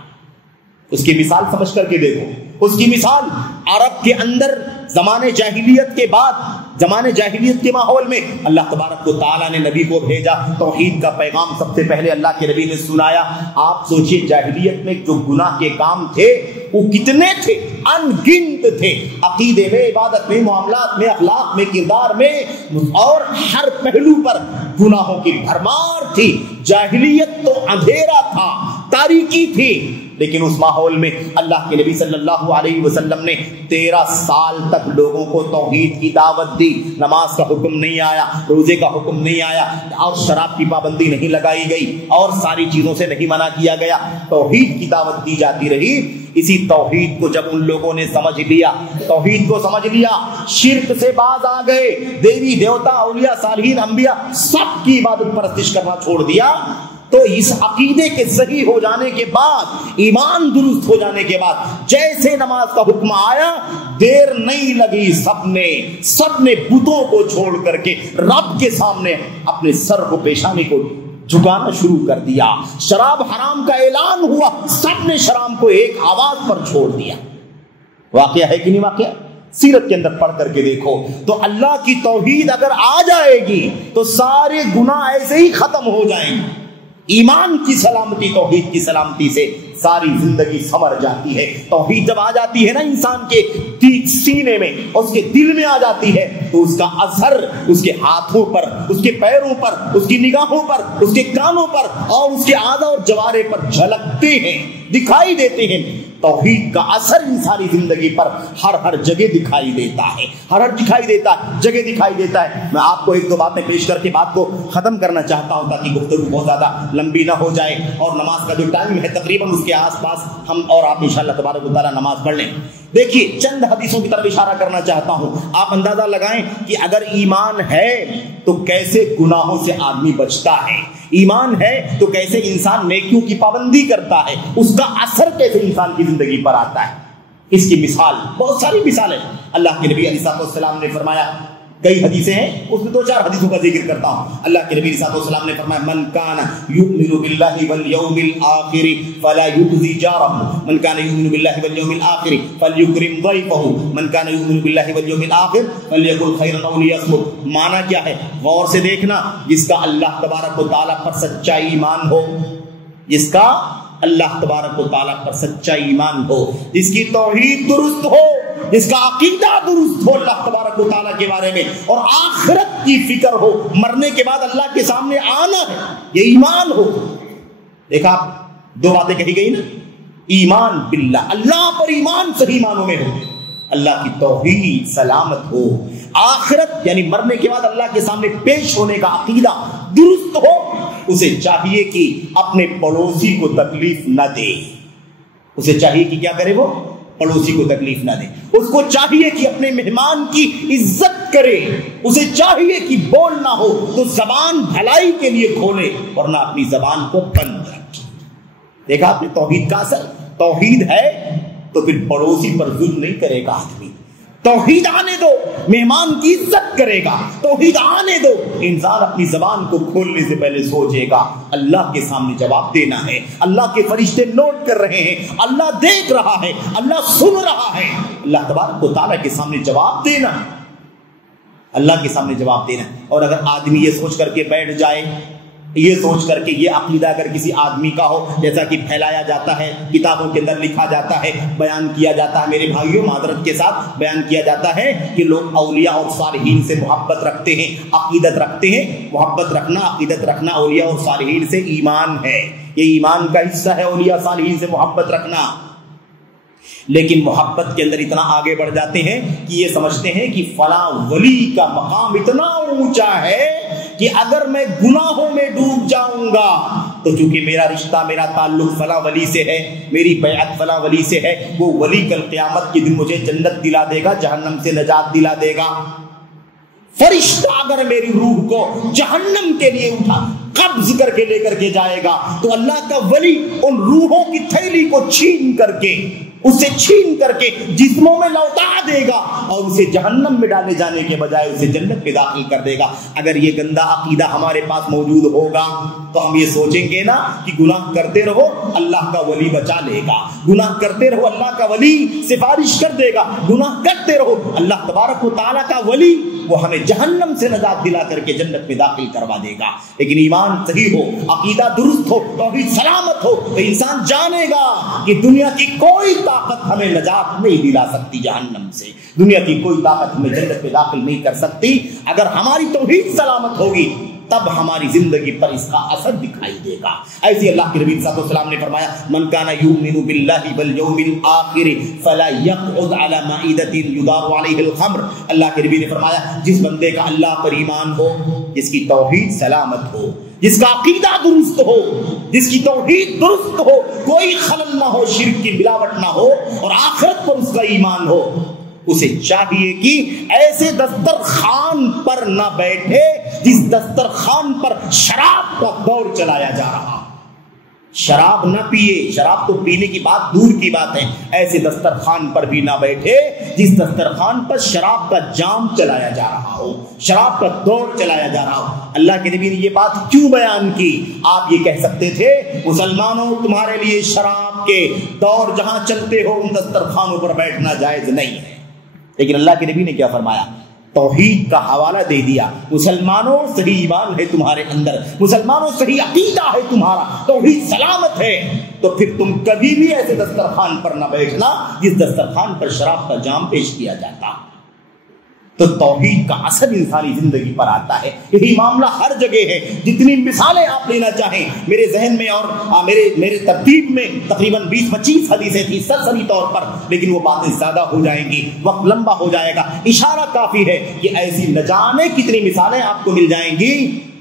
اس کی مثال سمجھ کر کے دیکھو، اس کی مثال عرب کے اندر زمانے جاہلیت کے بعد، زمانے جاہلیت کے ماحول میں اللہ تبارک و تعالیٰ نے نبی کو بھیجا، توحید کا پیغام سب سے پہلے اللہ کے نبی نے سنایا۔ آپ سوچئے جاہلیت میں جو گناہ کے کام تھے وہ کتنے تھے، ان گنت تھے، عقیدے میں، عبادت میں، معاملات میں، اخلاق میں، کردار میں، اور ہر پہلو پر گناہوں کی بھرمار تھی۔ جاہلیت تو اندھیرا تھا، تاریکی تھی، لیکن اس ماحول میں اللہ کے نبی صلی اللہ علیہ وسلم نے 13 سال تک لوگوں کو توحید کی دعوت دی۔ نماز کا حکم نہیں آیا، روزے کا حکم نہیں آیا، اور شراب کی پابندی نہیں لگائی گئی، اور ساری چیزوں سے نہیں منع کیا گیا، توحید کی دعوت دی جاتی رہی۔ اسی توحید کو جب ان لوگوں نے سمجھ لیا، توحید کو سمجھ لیا، شرک سے باز آ گئے، دیوی دیوتا، اولیاء صالحین، انبیاء سب کی عبادت پرستش کرنا چھوڑ دیا، تو اس عقیدے کے صحیح ہو جانے کے بعد، ایمان درست ہو جانے کے بعد جیسے نماز کا حکم آیا، دیر نہیں لگی، سب نے بتوں کو چھوڑ کر کے رب کے سامنے اپنے سر کو، پیشانی کو جھکانا شروع کر دیا۔ شراب حرام کا اعلان ہوا، سب نے شراب کو ایک آواز پر چھوڑ دیا۔ واقعہ ہے کہ نہیں واقعہ؟ سیرت کے اندر پڑھ کر کے دیکھو تو اللہ کی توحید اگر آ جائے گی تو سارے گناہ ایسے ہی ختم ہو جائیں گے۔ ایمان کی سلامتی، توحید کی سلامتی سے ساری زندگی سنور جاتی ہے۔ توحید جب آ جاتی ہے نا انسان کے سینے میں، اس کے دل میں آ جاتی ہے تو اس کا اثر اس کے ہاتھوں پر، اس کے پیروں پر، اس کی نگاہوں پر، اس کے کانوں پر اور اس کے اعضاء اور جوارے پر جھلکتے ہیں، دکھائی دیتے ہیں۔ توحید کا اثر انسانی زندگی پر ہر جگہ دکھائی دیتا ہے، جگہ دکھائی دیتا ہے۔ میں آپ کو ایک دو باتیں پیش کر کے بات کو ختم کرنا چاہتا ہوں تاکہ گفتگو بہت زیادہ لمبی نہ ہو جائے، اور نماز کا جو ٹائم ہے تقریباً اس کے آس پاس ہم اور آپ انشاءاللہ تبارک و تعالیٰ نماز پڑھ لیں۔ دیکھیے چند حدیثوں کی طرف اشارہ کرنا چاہتا ہوں، آپ اندازہ لگائیں کہ اگر ایمان ہے تو کیسے گناہوں سے آدمی بچتا ہے، ایمان ہے تو کیسے انسان نیکیوں کی پابندی کرتا ہے، اس کا اثر کیسے انسان کی زندگی پر آتا ہے۔ اس کی مثال، بہت ساری مثالیں اللہ کے نبی علیہ السلام نے فرمایا، کئی حدیثیں ہیں، اس میں 2-4 حدیثوں کا ذکر کرتا ہوں۔ اللہ کے نبی صلی اللہ علیہ وسلم نے فرمایا، من کان یؤمن باللہ والیوم الآخر فلا یؤذی جارہ، من کان یؤمن باللہ والیوم الآخر فلیکرم ضیفہ، من کان یؤمن باللہ والیوم الآخر فلیقل خیرا او لیصمت۔ معنی کیا ہے؟ غور سے دیکھنا، جس کا اللہ تبارک و تعالیٰ پر سچا ایمان ہو، جس کا اللہ تبارک و تعالیٰ پر سچا ایمان ہو، جس کی توحید درست ہو، جس کا عقیدہ درست ہو اللہ تبارک و تعالیٰ کے بارے میں، اور آخرت کی فکر ہو، مرنے کے بعد اللہ کے سامنے آنا ہے، یہ ایمان ہو۔ دیکھا 2 باتیں کہی گئی نا، ایمان باللہ، اللہ پر ایمان صحیح معنوں میں ہو، اللہ کی توحید سلامت ہو، آخرت یعنی مرنے کے بعد اللہ کے سامنے پیش ہونے کا عقیدہ درست ہو، اسے چاہیے کہ اپنے پڑوسی کو تکلیف نہ دے، اسے چاہیے کہ کیا کرے، وہ پڑوسی کو تکلیف نہ دے، اس کو چاہیے کہ اپنے مہمان کی عزت کرے، اسے چاہیے کہ بول نہ ہو تو زبان بھلائی کے لیے کھولے ورنہ اپنی زبان کو بند رکھے۔ دیکھا آپ نے توحید کا اثر، توحید ہے تو پھر پڑوسی پر ظلم نہیں کرے گا آدمی، توحید آنے دو مہمان کی عزت کرے گا، توحید آنے دو انسان اپنی زبان کو کھولنے سے پہلے سوچے گا اللہ کے سامنے جواب دینا ہے، اللہ کے فرشتے نوٹ کر رہے ہیں، اللہ دیکھ رہا ہے، اللہ سن رہا ہے، اللہ تبارک و تعالیٰ کے سامنے جواب دینا، اللہ کے سامنے جواب دینا۔ اور اگر آدمی یہ سوچ کر کے بیٹھ جائے، یہ سوچ کر کے یہ عقیدہ اگر کسی آدمی کا ہو، جیسا کہ پھیلایا جاتا ہے، کتابوں کے اندر لکھا جاتا ہے، بیان کیا جاتا ہے، میرے بھائیوں معذرت کے ساتھ بیان کیا جاتا ہے کہ لوگ اولیاء اور صالحین سے محبت رکھتے ہیں، عقیدت رکھتے ہیں، محبت رکھنا، عقیدت رکھنا اولیاء اور صالحین سے ایمان ہے، یہ ایمان کا حصہ ہے اولیاء صالحین سے محبت رکھنا۔ لیکن محبت کے اندر اتنا آگے بڑھ جاتے ہیں کہ یہ سمجھتے ہیں کہ فلاں ولی کا مقام اتنا اونچا ہے کہ اگر میں گناہوں میں ڈوب جاؤں گا تو چونکہ میرا رشتہ، میرا تعلق فلاں ولی سے ہے، میری بیعت فلاں ولی سے ہے، وہ ولی کل قیامت کے دن مجھے جنت دلا دے گا، جہنم سے نجات دلا دے گا۔ فرشتہ اگر میری روح کو جہنم کے لیے اٹھا قبض کر کے لے کر کے جائے گا تو اللہ کا ولی ان روحوں کی تھیلی کو چھین کر کے، اسے چھین کر کے جسموں میں لوٹا دے گا اور اسے جہنم میں ڈالے جانے کے بجائے اسے جنت میں داخل کر دے گا۔ اگر یہ گندا عقیدہ ہمارے پاس موجود ہوگا تو ہم یہ سوچیں گے نا کہ گناہ کرتے رہو اللہ کا ولی بچا لے گا، گناہ کرتے رہو اللہ کا ولی سفارش کر دے گا، گناہ کرتے رہو اللہ تبارک و تعالیٰ کا ولی وہ ہمیں جہنم سے نجات دلا کر کے جنت میں داخل کروا دے گا۔ لیکن ایمان صحیح ہو، عقیدہ درست ہو، توحید سلامت ہو تو انسان جانے گا کہ دنیا کی کوئی طاقت ہمیں نجات نہیں دلا سکتی جہنم سے، دنیا کی کوئی طاقت ہمیں جنت میں داخل نہیں کر سکتی۔ اگر ہماری توحید سلامت ہوگی تب ہماری زندگی پر اس کا اثر دکھائی دے گا۔ ایسے اللہ کے نبی صلی اللہ علیہ وسلم نے فرمایا من کان یؤمن باللہ والیوم الآخر فلا یقعد علی مائدۃ یدار علیہ الخمر، اللہ کے نبی نے فرمایا جس بندے کا اللہ پر ایمان ہو، جس کی توحید سلامت ہو، جس کا عقیدہ درست ہو، جس کی توحید درست ہو، کوئی خلل نہ ہو، شرک کی ملاوٹ نہ ہو اور آخرت پر اس کا ایمان ہو، اسے چاہیے کہ ایسے دسترخوان پر نہ بیٹھے جس دسترخوان پر شراب کا دور چلایا جا رہا، شراب نہ پیے، شراب تو پینے کی بات دور کی بات ہے، ایسے دسترخوان پر بھی نہ بیٹھے جس دسترخوان پر شراب کا جام چلایا جا رہا ہو، شراب کا دور چلایا جا رہا ہو۔ اللہ کے نبی نے یہ بات کیوں بیان کی؟ آپ یہ کہہ سکتے تھے مسلمانوں تمہارے لیے شراب کے دور جہاں چلتے ہو ان دسترخوانوں پر بیٹھنا جائز نہیں ہے، لیکن اللہ کے نبی نے کیا فرمایا؟ توحید کا حوالہ دے دیا، مسلمانوں صحیح ایمان ہے تمہارے اندر، مسلمانوں صحیح عقیدہ ہے تمہارا، توحید سلامت ہے، تو پھر تم کبھی بھی ایسے دسترخوان پر نہ بیٹھنا جس دسترخوان پر شراب کا جام پیش کیا جاتا۔ تو توحید کا اثر انسانی زندگی پر آتا ہے، یہی معاملہ ہر جگہ ہے۔ جتنی مثالیں آپ لینا چاہیں میرے ذہن میں اور میرے ترتیب میں تقریباً 20-25 حدیثیں تھیں سرسری طور پر، لیکن وہ باتیں زیادہ ہو جائیں گی، وقت لمبا ہو جائے گا، اشارہ کافی ہے کہ ایسی نہ جانے کتنی مثالیں آپ کو مل جائیں گی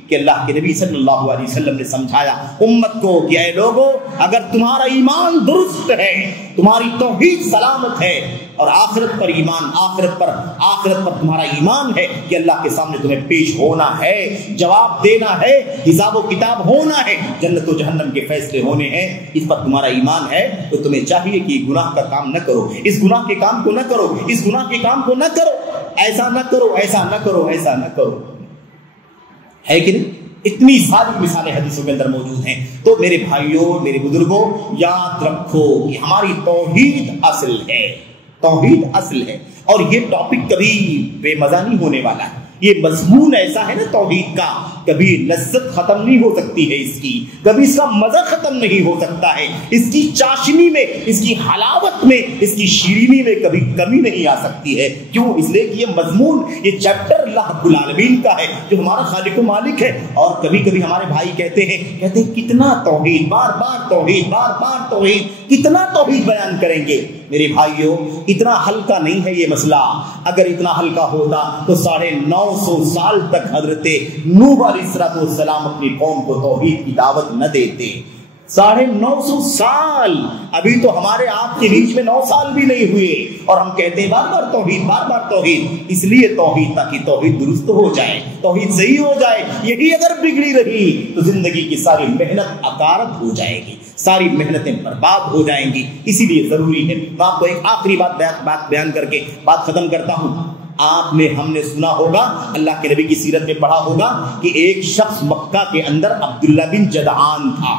کہ اللہ کے نبی صلی اللہ علیہ وسلم نے سمجھایا امت کو کہ اے لوگوں اگر تمہارا ایمان درست ہے، تمہاری توحید سلامت ہے اور آخرت پر ایمان، آخرت پر تمہارا ایمان ہے کہ اللہ کے سامنے تمہیں پیش ہونا ہے، جواب دینا ہے، حساب و کتاب ہونا ہے، جنت و جہنم کے فیصلے ہونے ہیں، اس پر تمہارا ایمان ہے تو تمہیں چاہیے کہ گناہ کا کام نہ کرو، اس گناہ کے کام کو نہ کرو، اس گناہ کے کام کو نہ کرو، ایسا نہ کرو، ایسا نہ کرو، ایسا نہ کرو، ہے کہ نہیں؟ اتنی ساری مثالیں حدیثوں کے اندر موجود ہیں۔ تو میرے بھائیوں، میرے بزرگوں، یاد رکھو کہ ہماری توحید اصل ہے، توحید اصل ہے، اور یہ ٹاپک کبھی بے مزہ نہیں ہونے والا ہے۔ یہ مضمون ایسا ہے نا توحید کا کبھی لذت ختم نہیں ہو سکتی ہے اس کی، کبھی اس کا مزہ ختم نہیں ہو سکتا ہے، اس کی چاشنی میں، اس کی حلاوت میں، اس کی شیرینی میں کبھی کمی نہیں آ سکتی ہے۔ کیوں؟ اس لیے کہ یہ مضمون، یہ چیپٹر اللہ رب العالمین کا ہے جو ہمارا خالق و مالک ہے۔ اور کبھی کبھی ہمارے بھائی کہتے ہیں کتنا توحید، بار بار توحید، بار بار توحید، کتنا توحید بیان کریں گے؟ میرے بھائیوں، اتنا ہلکا نہیں ہے یہ مسئلہ۔ اگر اتنا ہلکا ہوتا تو 950 سال تک حضرت نوح علیہ السلام اپنی قوم کو توحید کی دعوت نہ دیتے۔ 950 سال، ابھی تو ہمارے آپ کے بیچ میں 9 سال بھی نہیں ہوئے اور ہم کہتے ہیں بار بار توحید، بار بار توحید۔ اس لیے توحید، تاکہ توحید درست ہو جائے، توحید صحیح ہو جائے۔ یہی اگر بگڑی رہی تو زندگی کی ساری محنت عکارت ہو جائے گی، ساری محنتیں برباد ہو جائیں گی۔ اسی لیے ضروری ہے، میں آپ کو ایک آخری بات بیان کر کے بات ختم کرتا ہوں۔ ہم نے سنا ہوگا، اللہ کے نبی کی سیرت میں پڑھا ہوگا کہ ایک شخص مکہ کے اندر عبداللہ بن جدعان تھا۔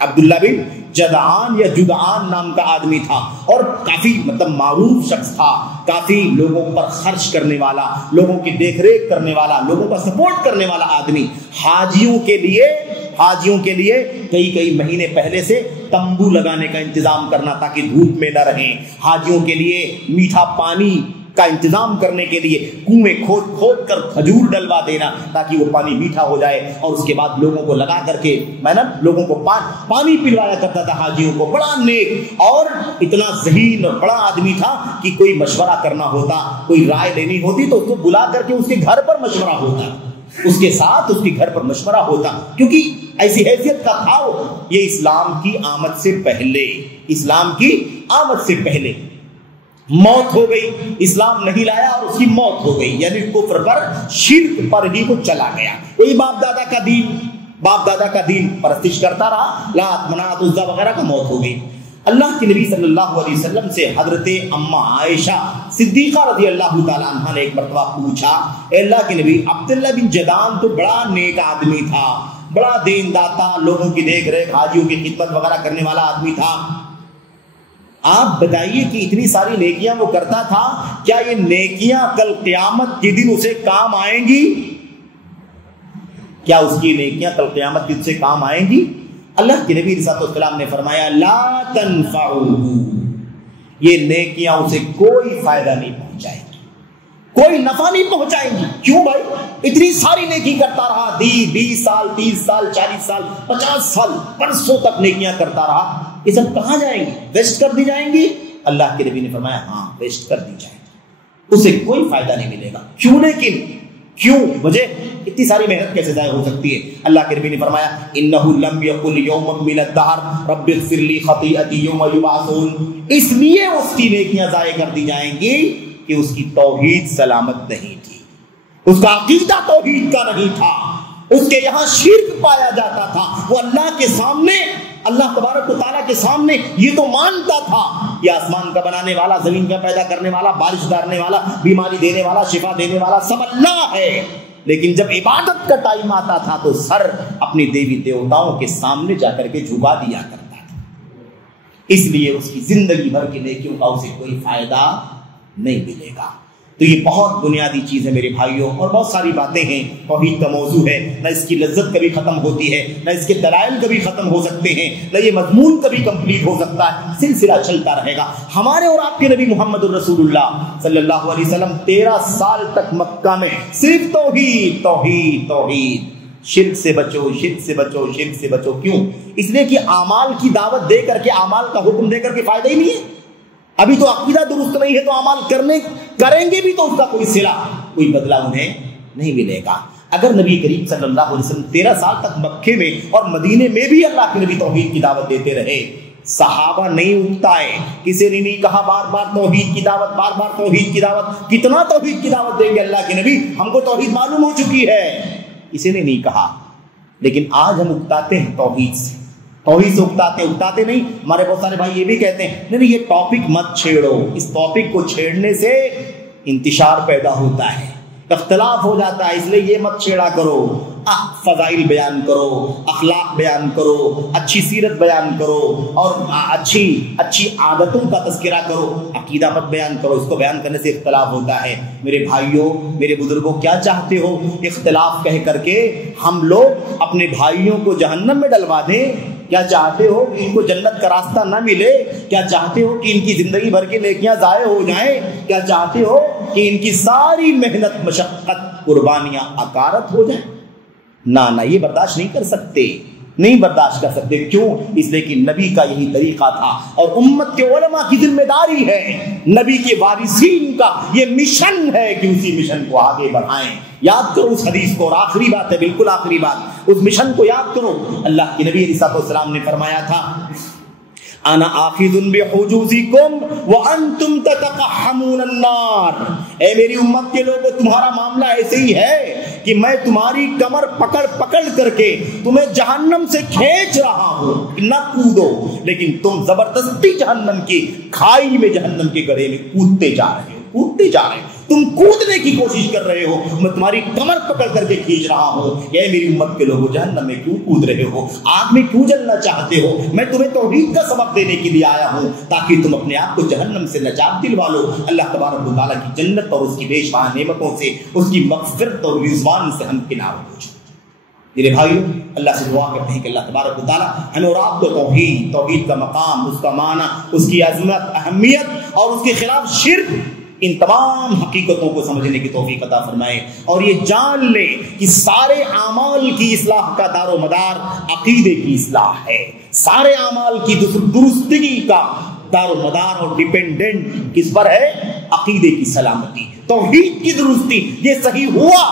عبداللہ بن جدعان یا جدعان نام کا آدمی تھا، اور کافی معروف شخص تھا، کافی لوگوں پر خرچ کرنے والا، لوگوں کی دیکھ ریکھ کرنے والا، لوگوں کا سپورٹ کرنے والا آدمی۔ حاجیوں کے لیے کئی مہینے پہلے سے تمبو لگانے کا انتظام کرنا تاکہ دھوپ میں نہ رہیں، حاجیوں کے لیے میٹھا پانی کا انتظام کرنے کے لیے کنویں کھود کر کھجور ڈلوا دینا تاکہ وہ پانی میٹھا ہو جائے، اور اس کے بعد لوگوں کو لگا کر کے لوگوں کو پانی پلوایا کرتا تھا حاجیوں کو۔ بڑا نیک اور اتنا ذہین اور بڑا آدمی تھا کہ کوئی مشورہ کرنا ہوتا، کوئی رائے لینی ہوتی تو اس کو بلا کر کے اس کے گھر پر مشورہ ہوتا، اس کے ساتھ اس کے گھر پر مشورہ ہوتا، کیونکہ ایسی حیثیت کا تھا وہ۔ یہ اسلام کی آمد سے پہلے موت ہو گئی، اسلام نہیں لایا اور اس کی موت ہو گئی، یعنی کفر پر، شرک پر ہی وہ چلا گیا۔ وہی باپ دادا کا دین پرستش کرتا رہا، لات منات عزا وغیرہ کا موت ہو گئی۔ اللہ کے نبی صلی اللہ علیہ وسلم سے حضرت اما عائشہ صدیقہ رضی اللہ تعالی عنہا نے ایک مرتبہ پوچھا، اے اللہ کے نبی، عبداللہ بن جدعان تو بڑا نیک آدمی تھا، بڑا دین داتا، لوگوں کی دیکھ ریکھ، حاجیوں کی خدمت وغیرہ کرنے والا آدمی تھا، آپ بتائیے کہ اتنی ساری نیکیاں وہ کرتا تھا، کیا یہ نیکیاں کل قیامت کے دن اسے کام آئیں گی؟ کیا اس کی نیکیاں کل قیامت کے دن سے کام آئیں گی؟ اللہ کے نبی صلی اللہ علیہ وسلم نے فرمایا لا تنفعه، یہ نیکیاں اسے کوئی فائدہ نہیں پہنچائیں گی، کوئی نفع نہیں پہنچائیں گی۔ کیوں بھائی؟ اتنی ساری نیکی کرتا رہا، 20 سال، 30 سال، 40 سال، 50 سال، برسوں تک نیکیاں کرتا رہا، یہ سب کہاں جائیں گی؟ ویسٹ کر دی جائیں گی؟ اللہ کے نبی نے فرمایا ہاں، ویسٹ کر دی جائیں گی، اسے کوئی فائدہ نہیں ملے گا۔ کیوں؟ لیکن کیوں؟ مجھے اتنی ساری محنت کیسے ضائع ہو سکتی ہے؟ اللہ کے نبی نے فرمایا انہ لم یقل یوم من الدہر رب اغفر لی خطیئتی یوم یبعثون، اس لیے اس کی نیکیاں ضائع کر دی جائیں گی کہ اس کی توحید سلامت نہیں تھی، اس کا عقیدہ توحید کا نہیں تھا، اس کے یہاں شرک پایا جاتا تھا، وہ اللہ کے سامنے، اللہ تبارک و تعالیٰ کے سامنے یہ تو مانتا تھا یہ آسمان کا بنانے والا، زمین کا پیدا کرنے والا، بارش ڈالنے والا، بیماری دینے والا، شفا دینے والا سب اللہ ہے، لیکن جب عبادت کا ٹائم آتا تھا تو سر اپنی دیوی دیوتاؤں کے سامنے جا کر کے جھکا دیا کرتا تھا، اس لیے اس کی زندگی بھر کی نیکیوں کا اسے کوئی فائدہ نہیں ملے گا۔ تو یہ بہت بنیادی چیز ہے میرے بھائیوں، اور بہت ساری باتیں ہیں، توحید کا موضوع ہے، نہ اس کی لذت کبھی ختم ہوتی ہے، نہ اس کے دلائل کبھی ختم ہو سکتے ہیں، نہ یہ مضمون کبھی کمپلیٹ ہو سکتا ہے، سلسلہ چلتا رہے گا۔ ہمارے اور آپ کے نبی محمد الرسول اللہ صلی اللہ علیہ وسلم 13 سال تک مکہ میں صرف توحید توحید توحید، شرک سے بچو، شرک سے بچو، شرک سے بچو۔ کیوں؟ اس لیے کہ اعمال کی دعوت دے کر کے، اعمال کا حکم دے کر کے فائدہ ہی نہیں ہے۔ ابھی تو عقیدہ درست نہیں ہے تو اعمال کریں گے بھی تو اس کا کوئی صلہ، کوئی بدلہ انہیں نہیں ملے گا۔ اگر نبی کریم صلی اللہ علیہ وسلم 13 سال تک مکے میں اور مدینے میں بھی اللہ کے نبی توحید کی دعوت دیتے رہے، صحابہ نہیں اکتائے، کسی نے نہیں کہا بار بار توحید کی دعوت، بار بار توحید کی دعوت، کتنا توحید کی دعوت دیں گے اللہ کے نبی، ہم کو توحید معلوم ہو چکی ہے، کسی نے نہیں کہا۔ لیکن آج ہم اکتاتے ہیں توحید سے، توحید سے اکتاتے نہیں۔ ہمارے بہت سارے بھائی یہ بھی کہتے ہیں نہیں یہ ٹاپک مت چھیڑو، اس ٹاپک کو چھیڑنے سے انتشار پیدا ہوتا ہے، اختلاف ہو جاتا ہے، اس لیے یہ مت چھیڑا کرو۔ فضائل بیان کرو، اخلاق بیان کرو، اچھی سیرت بیان کرو اور اچھی عادتوں کا تذکرہ کرو، عقیدہ مت بیان کرو۔ اس کو بیان کرنے سے اختلاف ہوتا ہے۔ میرے بھائیوں، میرے بزرگوں، کیا چاہتے ہو اختلاف کہہ کر کے ہم لوگ اپنے بھائیوں کو جہنم میں ڈلوا دیں؟ کیا چاہتے ہو کہ ان کو جنت کا راستہ نہ ملے؟ کیا چاہتے ہو کہ ان کی زندگی بھر کی نیکیاں ضائع ہو جائیں؟ کیا چاہتے ہو کہ ان کی ساری محنت، مشقت، قربانیاں اکارت ہو جائیں؟ نہ، یہ برداشت نہیں کر سکتے، نہیں برداشت کر سکتے۔ کیوں؟ اس لیے کہ نبی کا یہی طریقہ تھا اور امت کے علماء کی ذمہ داری ہے، نبی کے وارثین کا یہ مشن ہے کہ اسی مشن کو آگے بڑھائیں۔ یاد کرو اس حدیث کو، اور آخری بات ہے، بالکل آخری بات، اس مشن کو یاد کرو۔ اللہ کے نبی علیہ السلام نے فرمایا تھا انا آخذ بحجوزکم وانتم تتقحمون النار، اے میری امت کے لوگوں، تمہارا معاملہ ایسے ہی ہے کہ میں تمہاری کمر پکڑ کر کے تمہیں جہنم سے کھینچ رہا ہوں، نہ کودو، لیکن تم زبردستی جہنم کی کھائی میں، جہنم کے گڑھے میں کودتے جا رہے ہو، تم کودنے کی کوشش کر رہے ہو، میں تمہاری کمر پکڑ کر کے کھینچ رہا ہوں۔ اے میری امت کے لوگوں، جہنم میں کیوں کود رہے ہو؟ آگ میں کیوں جلنا چاہتے ہو؟ میں تمہیں توحید کا سبق دینے کے لیے آیا ہوں تاکہ تم اپنے آپ کو جہنم سے نجات دلوا لو، اللہ تبارک و تعالیٰ کی جنت اور اس کی بے شمار نعمتوں سے، اس کی مغفرت اور رضوان سے ہم کنار ہو جائیں۔ میرے بھائیوں، اللہ سے دعا کرتے ہیں کہ اللہ تبارک و تعالیٰ ہمیں اور آپ کو توحید کا مقام، اس کا معنی، اس کی عظمت، اہمیت اور اس کے خلاف شرک، ان تمام حقیقتوں کو سمجھنے کی توفیق عطا فرمائے، اور یہ جان لے کہ سارے اعمال کی اصلاح کا دار و مدار عقیدے کی اصلاح ہے، سارے اعمال کی درستگی کا دار و مدار اور ڈیپینڈنٹ کس پر ہے؟ عقیدے کی سلامتی، توحید کی درستی۔ یہ صحیح ہوا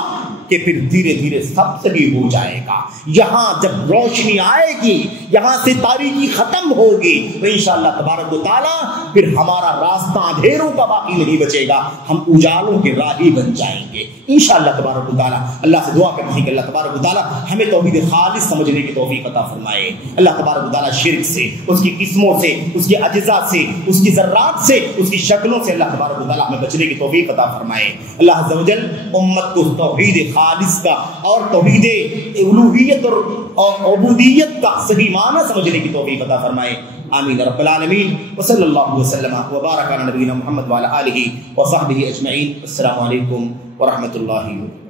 کہ پھر دھیرے دھیرے سب صحیح ہو جائے گا۔ یہاں جب روشنی آئے گی، یہاں سے تاریکی ختم ہوگی، تو انشاءاللہ تبارک و تعالیٰ پھر ہمارا راستہ اندھیروں کا باقی نہیں بچے گا، ہم اجالوں کے راہی بن جائیں گے انشاءاللہ تبارک و تعالیٰ۔ اللہ سے دعا کرتے ہیں کہ اللہ تبارک و تعالیٰ ہمیں توحید خالص سمجھنے کی توفیق عطا فرمائے۔ اللہ تبارک و تعالیٰ شرک سے، اس کی قسموں سے، اس کے اجزاء سے، اس کی ذرات سے، اس کی شکلوں سے اللہ تبارک و تعالیٰ ہمیں بچنے کی توفیق عطا فرمائے۔ اللہ عز و جل امت کو توحید خالص کا اور توحید الوہیت اور عبودیت کا صحیح معنی سمجھنے کی توفیق عطا فرمائے۔ آمین رب العالمین، وصلی اللہ وسلم وبارک علی نبینا محمد وعلی آلہ وصحبہ اجمعین۔ السلام علیکم ورحمۃ اللہ وبرکاتہ۔